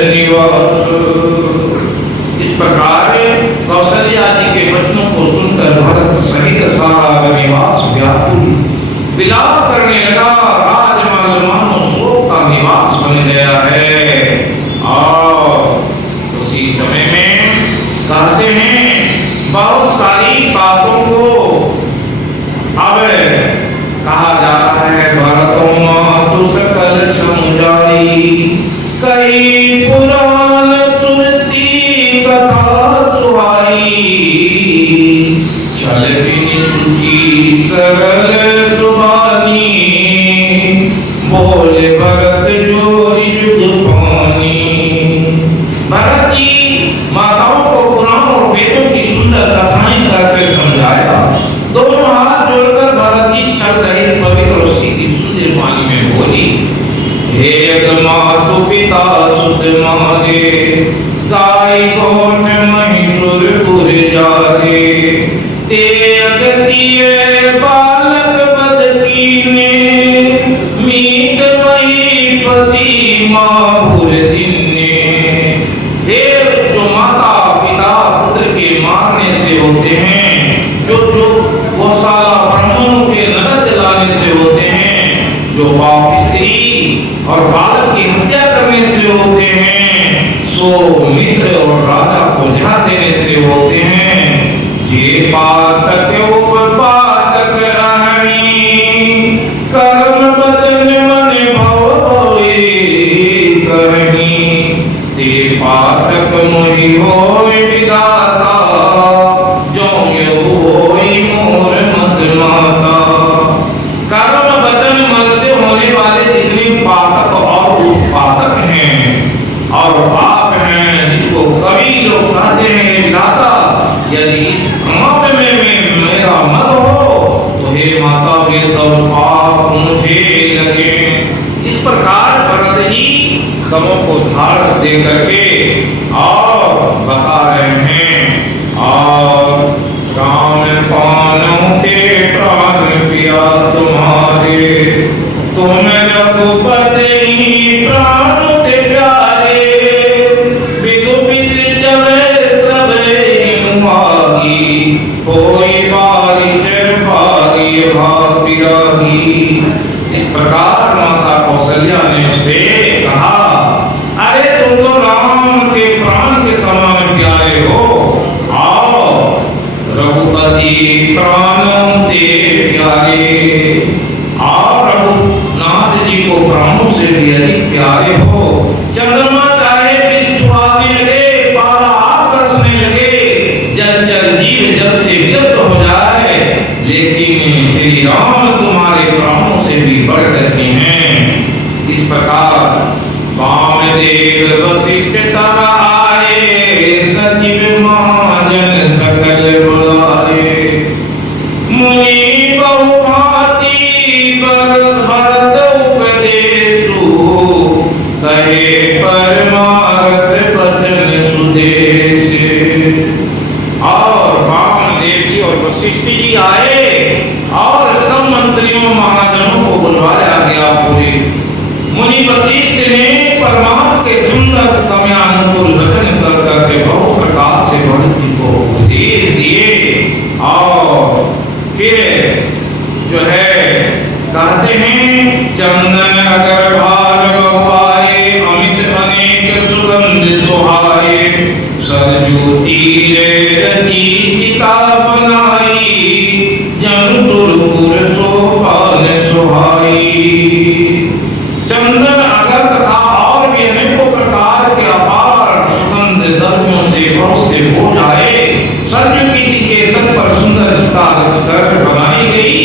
निवास। इस प्रकार कौशल्या जी के वचनों को सुनकर भरत सहित सारा निवास व्याकुल विलाप करने लगा। राजमहल मानो शोक का निवास बन गया है। और उसी समय में कहते हैं बहुत सारी बातों को अब कहा जा रहा है। भरतों मातु सकल समुझाई, कई पुराण तुलसी कथा सुहाई। चल बिन सुची सरल सुबानी, बोले भरत जोरी युग पानी। भरत जी माताओं को पुराण और वेदों की सुंदर कथाएं करके समझाया। दोनों हाथ जोड़कर भरत जी छल रहे पवित्र और सीधी सुंदर वाणी में बोली, हे मातु पिता सुत मारे, गाय गोठ महिषुरपुर जारे। ते अगतिय बालक बद कीने, मीत वही पति माहुर जिन्ने। हे जो माता पिता पुत्र के मारने से होते हैं, जो गौशाला ब्राह्मणों के नरक जलाने से होते हैं, जो पाप स्त्री और बालक की हत्या करने से होते हैं, सो मित्र और राजा को जला देने से होते हैं। जे पातक उपपातक रहनी, कर्म बदन मन भव भवे करनी। ते पातक मोहि होय विधाता, जो यो होय मोर मत माता। कर्म वचन मन से होने वाले जितने पातक और उत्पादक हैं और पाप हैं, जिसको कवि लोग कहते हैं विधाता, यदि इस पाप में मेरा मत हो तो हे माता के सब पाप मुझे लगे। इस प्रकार भरत जी सबों को धारण दे करके और बता रहे हैं। और राम पानों के प्राण पिया तुम्हारे, तुम रघुपति प्राण ते प्यारे। विदु विष चले सबे नुआगी, होई बारिश बारी भागी। इस प्रकार माता कौशल्या ने उसे कहा, अरे तुम तो राम के प्राण के समान प्यारे हो, आओ रघुपति प्राणों ते प्यारे। आप रघुनाथ जी को प्राणों से भी अधिक प्यारे हो। चंद्रमा चाहे बिन सुहाने लगे, पारा आग बरसने लगे, जल जल जीव जल से व्यक्त हो जाए, लेकिन श्री राम तुम्हारे प्राणों से भी बढ़ करके हैं। इस प्रकार वामदेव वशिष्ठ तब आए, सचिव महाजन सकल बुलाए। मुनि बहुभांति भरत उपदेशु, कहे परमागत वचन सुदेश। और वामदेव जी और वशिष्ठ जी आए और सब मंत्रियों महाजनों को बुलवाया गया। पूरे मुनि वशिष्ठ ने परमात्मा के सुंदर समयानुकूल वचन कर करके बहु प्रकार से भरत जी को उपदेश दिए। और फिर जो है कहते हैं, चंदन अगर भार बहाए, अमित अनेक सुगंध सुहाए। सरजू तीरे रची चिता बनाई, जंतुरपुर सोपान सुहाई। चंदन अगर तथा और भी अनेकों प्रकार के अपार सुगंध द्रव्यों से बहुत से हो जाए, सरजू के तट पर सुंदर चिता रचकर बनाई गई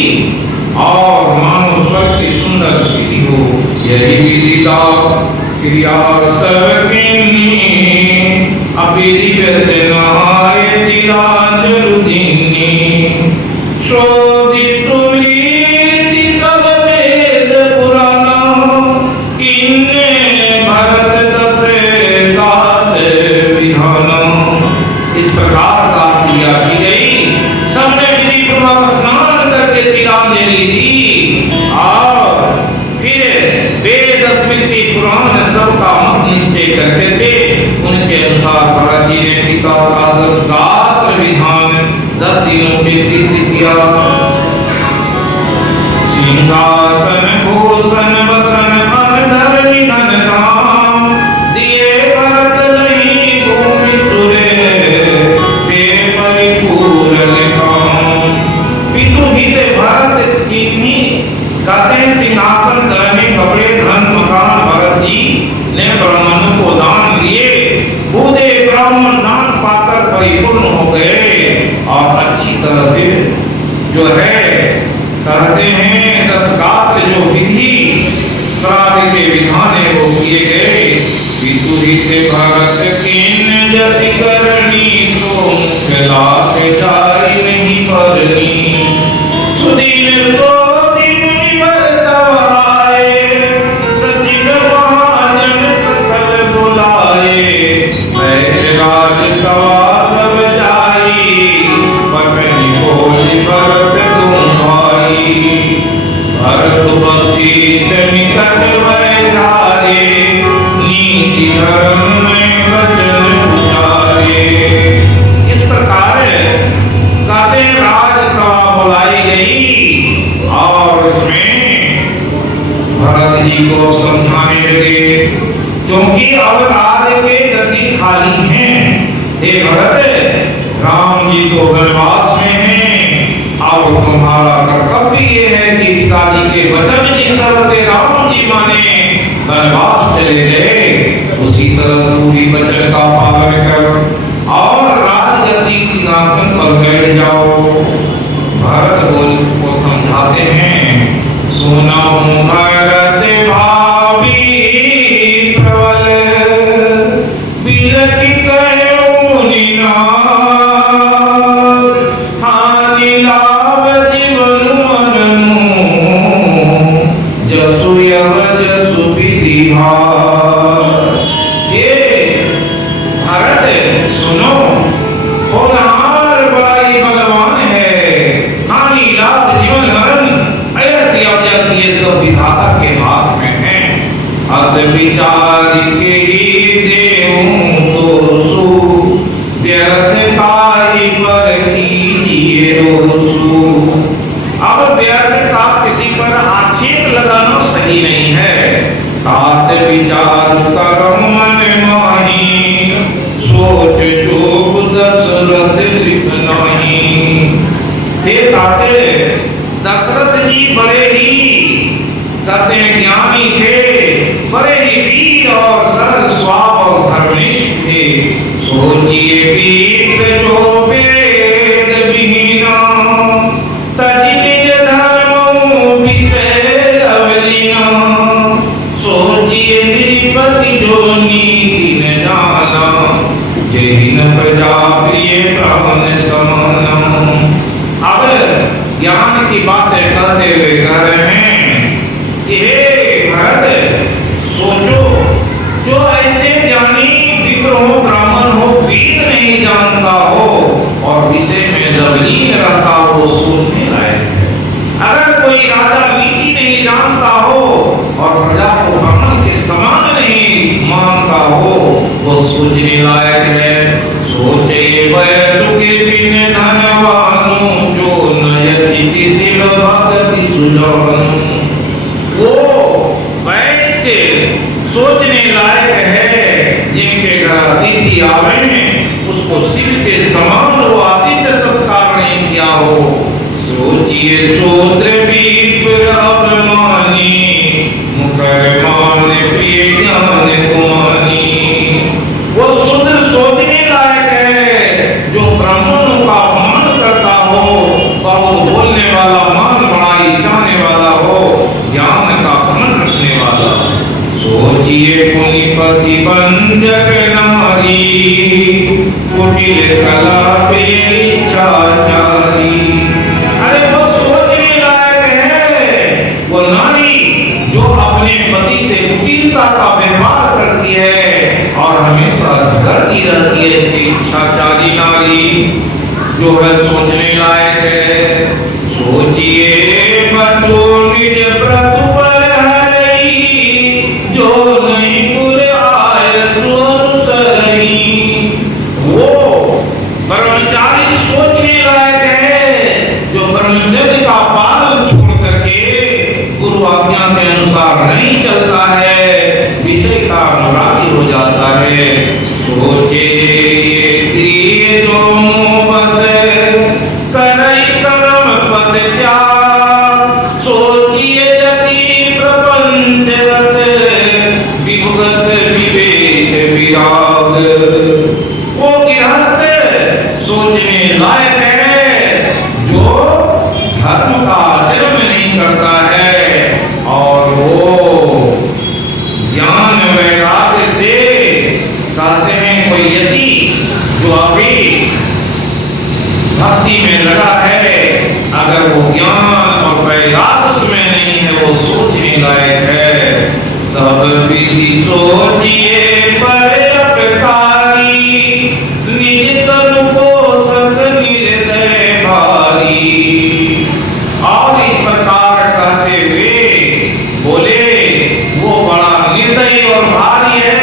और मानो स्वर्ग की सुंदर सीढ़ी हो। यही विदिता क्रिया सबके अभिरिवत नहाय तिलांज रुदिनी। शोधित रीति तब वेद पुराना, किन्ने भरत दशे दास विधाना। इस प्रकार का क्रिया की गई। सबने विधि पूर्वक स्नान करके तिलांजलि दी और फिर वेद स्मृति पुराण सबका मत निश्चय करते थे। उनके अनुसार भरत जी ने पिता का 10 गात्र विधान 10 दिनों के तीर्थ किया। सिंहासन भूषण बसन अनधर निधन धाम दिए भरत नहीं भूमि सुरे पे परिपूर्ण काम। पितु हिते भरत कितनी कहते सिंहासन धरने कपड़े धन मकान भरत जी ने ब्राह्मणों को दान दिए। बूढ़े ब्राह्मण दान पाकर परिपूर्ण हो गए और अच्छी तरह से जो है कहते हैं 10 गात्र जो विधि श्राद्ध के विधान है वो किए गए। विदुरी से भगत किन जति करनी तो मुखलात जाई नहीं करनी। सुदीन को मुनि बरताए सचिव महाजन सकल बुलाए। राज सभा सब जाई पकड़ी बोली भरत भरत बसीत निकट बैठारे नीति धर्म में वचन उचारे। इस प्रकार कहते राजसभा बुलाई गई और उसमें भरत जी को समझाने लगे क्योंकि अब राज के गति खाली हैं। हे भरत, राम जी तो वनवास में हैं और तुम्हारा कर्तव्य ये है कि पिताजी के वचन जिस तरह से राम जी माने वनवास चले गए उसी तरह तू भी वचन का पालन कर और राजगद्दी सिंहासन पर बैठ जाओ। भरत को समझाते हैं सुनो भरत भावी प्रबल बिलखि कहो निनाद हानि लाभ जीवन मनमु जसु यव जसु विधिहार। ये भरत सुनो होनहार बड़ा ही बलवान है। हानि लाभ जीवन मरण ऐसी अवजत ये सब विधाता के हाथ में है। अस विचार के ही देहूं तो सु व्यर्थताई पर कीजिए रोसु। अब व्यर्थता किसी पर आक्षेप लगाना सही नहीं है। तात विचार कर्म मन माही सोच चूक दशरथ लिख नहीं। हे ताते दशरथ जी बड़े ही कहते ज्ञानी थे, बड़े ही वीर और सरल स्वभाव और धर्मनिष्ठ थे। सोचिए वीर जो वेद विहीना तजि निज धर्म विषय लवलीना। सोचिए नृपति जो नीति न जाना जेहि न प्रजा प्रिय प्राण समाना। अब ज्ञान की बातें करते हुए कह रहे हैं कि हे भरत सोचो जो ऐसे ज्ञानी विप्र हो ब्राह्मण हो वेद नहीं जानता हो और विषय में जबलीन रहता हो सोचने लायक है। अगर कोई राजा नीति नहीं जानता हो और प्रजा को ब्राह्मण के समान नहीं मानता हो वो सोचने लायक है। सोचे वैसु के बिन धनवानु जो नयति किसी भक्ति सुजानु। वो वैसे सोचने लायक है जिनके घर अतिथि आवे उसको शिव के समान वो आतिथ्य सत्कार नहीं किया हो। सोचिए शूद्र विप्र अभिमानी मुकर मान प्रिय ज्ञान कुमानी। वो शूद्र सोचने लायक है जो ब्राह्मणों का अपमान करता हो बहुत बोलने वाला मान बड़ाई चाहने वाला हो ज्ञान का घमंड रखने वाला। सोचिए पुनिपति पंचक नारी कुटिल कला पे इच्छाचारी। अरे वो सोचने लायक है वो नारी जो अपने पति से कुटिलता का व्यवहार करती है और हमेशा झगड़ती रहती है। इच्छाचारी नारी जो है सोचने लायक है। सोचिए बटो निज प्रभु पर हरई जो नहीं पुर आय सुअनुसरई। वो ब्रह्मचारी सोचने लायक है जो ब्रह्मचर्य का पालन छोड़ करके आचरण नहीं करता है और वो ज्ञान वैराग्य से कहते हैं कोई यति जो अभी भक्ति में लगा है, अगर वो ज्ञान और वैराग्य में नहीं है वो सोचने लायक है। सब विधि सोचिए पर अपकारी, निज तनु पोषक निर्दय भारी। और इस प्रकार कहते हुए बोले वो बड़ा निर्दयी और भारी है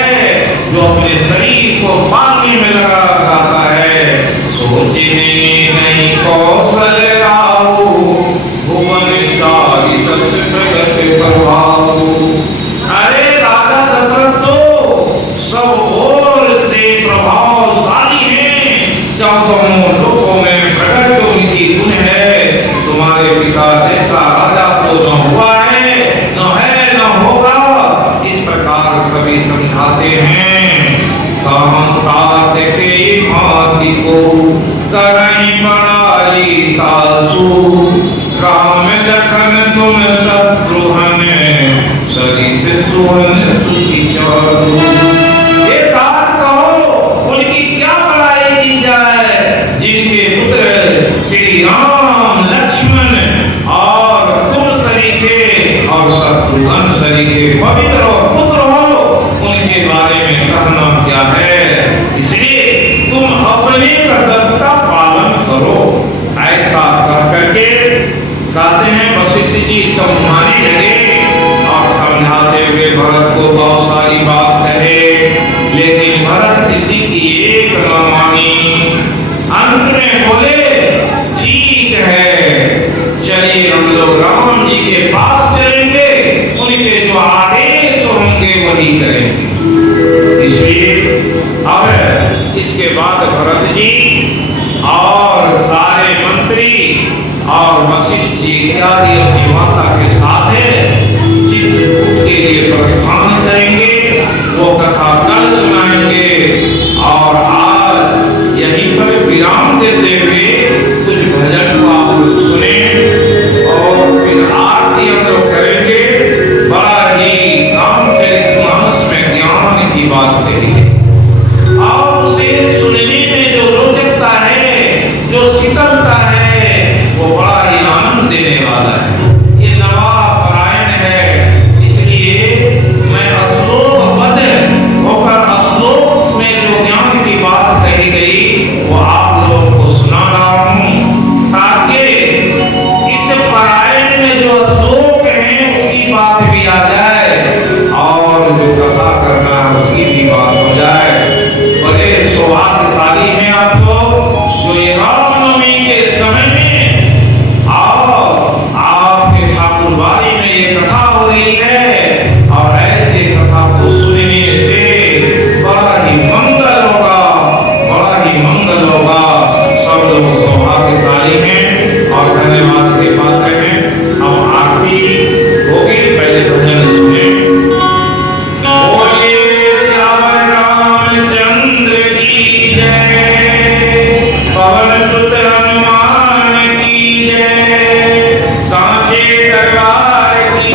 जो अपने शरीर को पालने में लगा रहता है। सोचने नहीं कौशल राहु, भुवन चारि सत प्रगट प्रभाव। अरे राजा दशरथ तो सब ओर से प्रभावशाली हैं, चौदहों लोकों में प्रकट उनकी गुण है। तुम्हारे पिता जैसा राजा तो न हुआ है, न है, न होगा। इस प्रकार सभी समझाते हैं। काम तात के भांति को करई पड़ाई तासु, राम लखन तुम शत्रुघ्न सरिस सुवन सुखी चारु। ये तात कहो उनकी क्या बड़ाई की जाए, जिनके पुत्र श्री राम लक्ष्मण और तुम सरीखे और शत्रुघ्न सरीखे पवित्र और पुत्र हो, उनके बारे में कहना क्या है। इसलिए तुम अपने कर्तव्य का पालन करो। ऐसा कह करके कहते हैं वशिष्ठ जी समझाने लगे और समझाते हुए भरत को बहुत सारी बात कहे, लेकिन भरत किसी की एक न मानी। अंत में बोले ठीक है, चलिए हम लोग राम जी के पास चलेंगे, उनके जो आदेश होंगे वही करेंगे। इसलिए अब इसके बाद भरत जी और सारे मंत्री और वशिष्ठ जी इत्यादि अपनी माता के साथ चित्रकूट के लिए प्रस्थान करेंगे। वो कथा कल सुनाएंगे और आज यहीं पर विराम देते हुए कुछ भजन को आप लोग सुने और फिर आरती हम लोग करेंगे। बड़ा ही रामचरितमानस में ज्ञान की बात कही है और उसे सुनने में जो रोचकता है, जो शीतलता है, वो बड़ा ही आनंद देने वाला है। ये नवा परायण है, इसलिए मैं श्लोकबद्ध होकर श्लोक में जो ज्ञान की बात कही गई वो आप लोगों को सुना रहा हूँ, ताकि इस परायण में जो श्लोक है उसकी बात भी आ जाए और जो कथा करना है उसकी भी बात हो जाए। बड़े सौभाग्यशाली हैं आप लोग जो ये रामनवमी के समय में आओ, आपके ठाकुरबाड़ी में ये कथा हो रही है और ऐसे कथा को सुनने से बड़ा ही मंगल होगा, बड़ा ही मंगल होगा। सब लोग सौभाग्यशाली हैं और धन्यवाद के पात्र हैं। अब आरती होगी, पहले भजन सुने। पवन सुत हनुमान की जय, सांचे दरबार की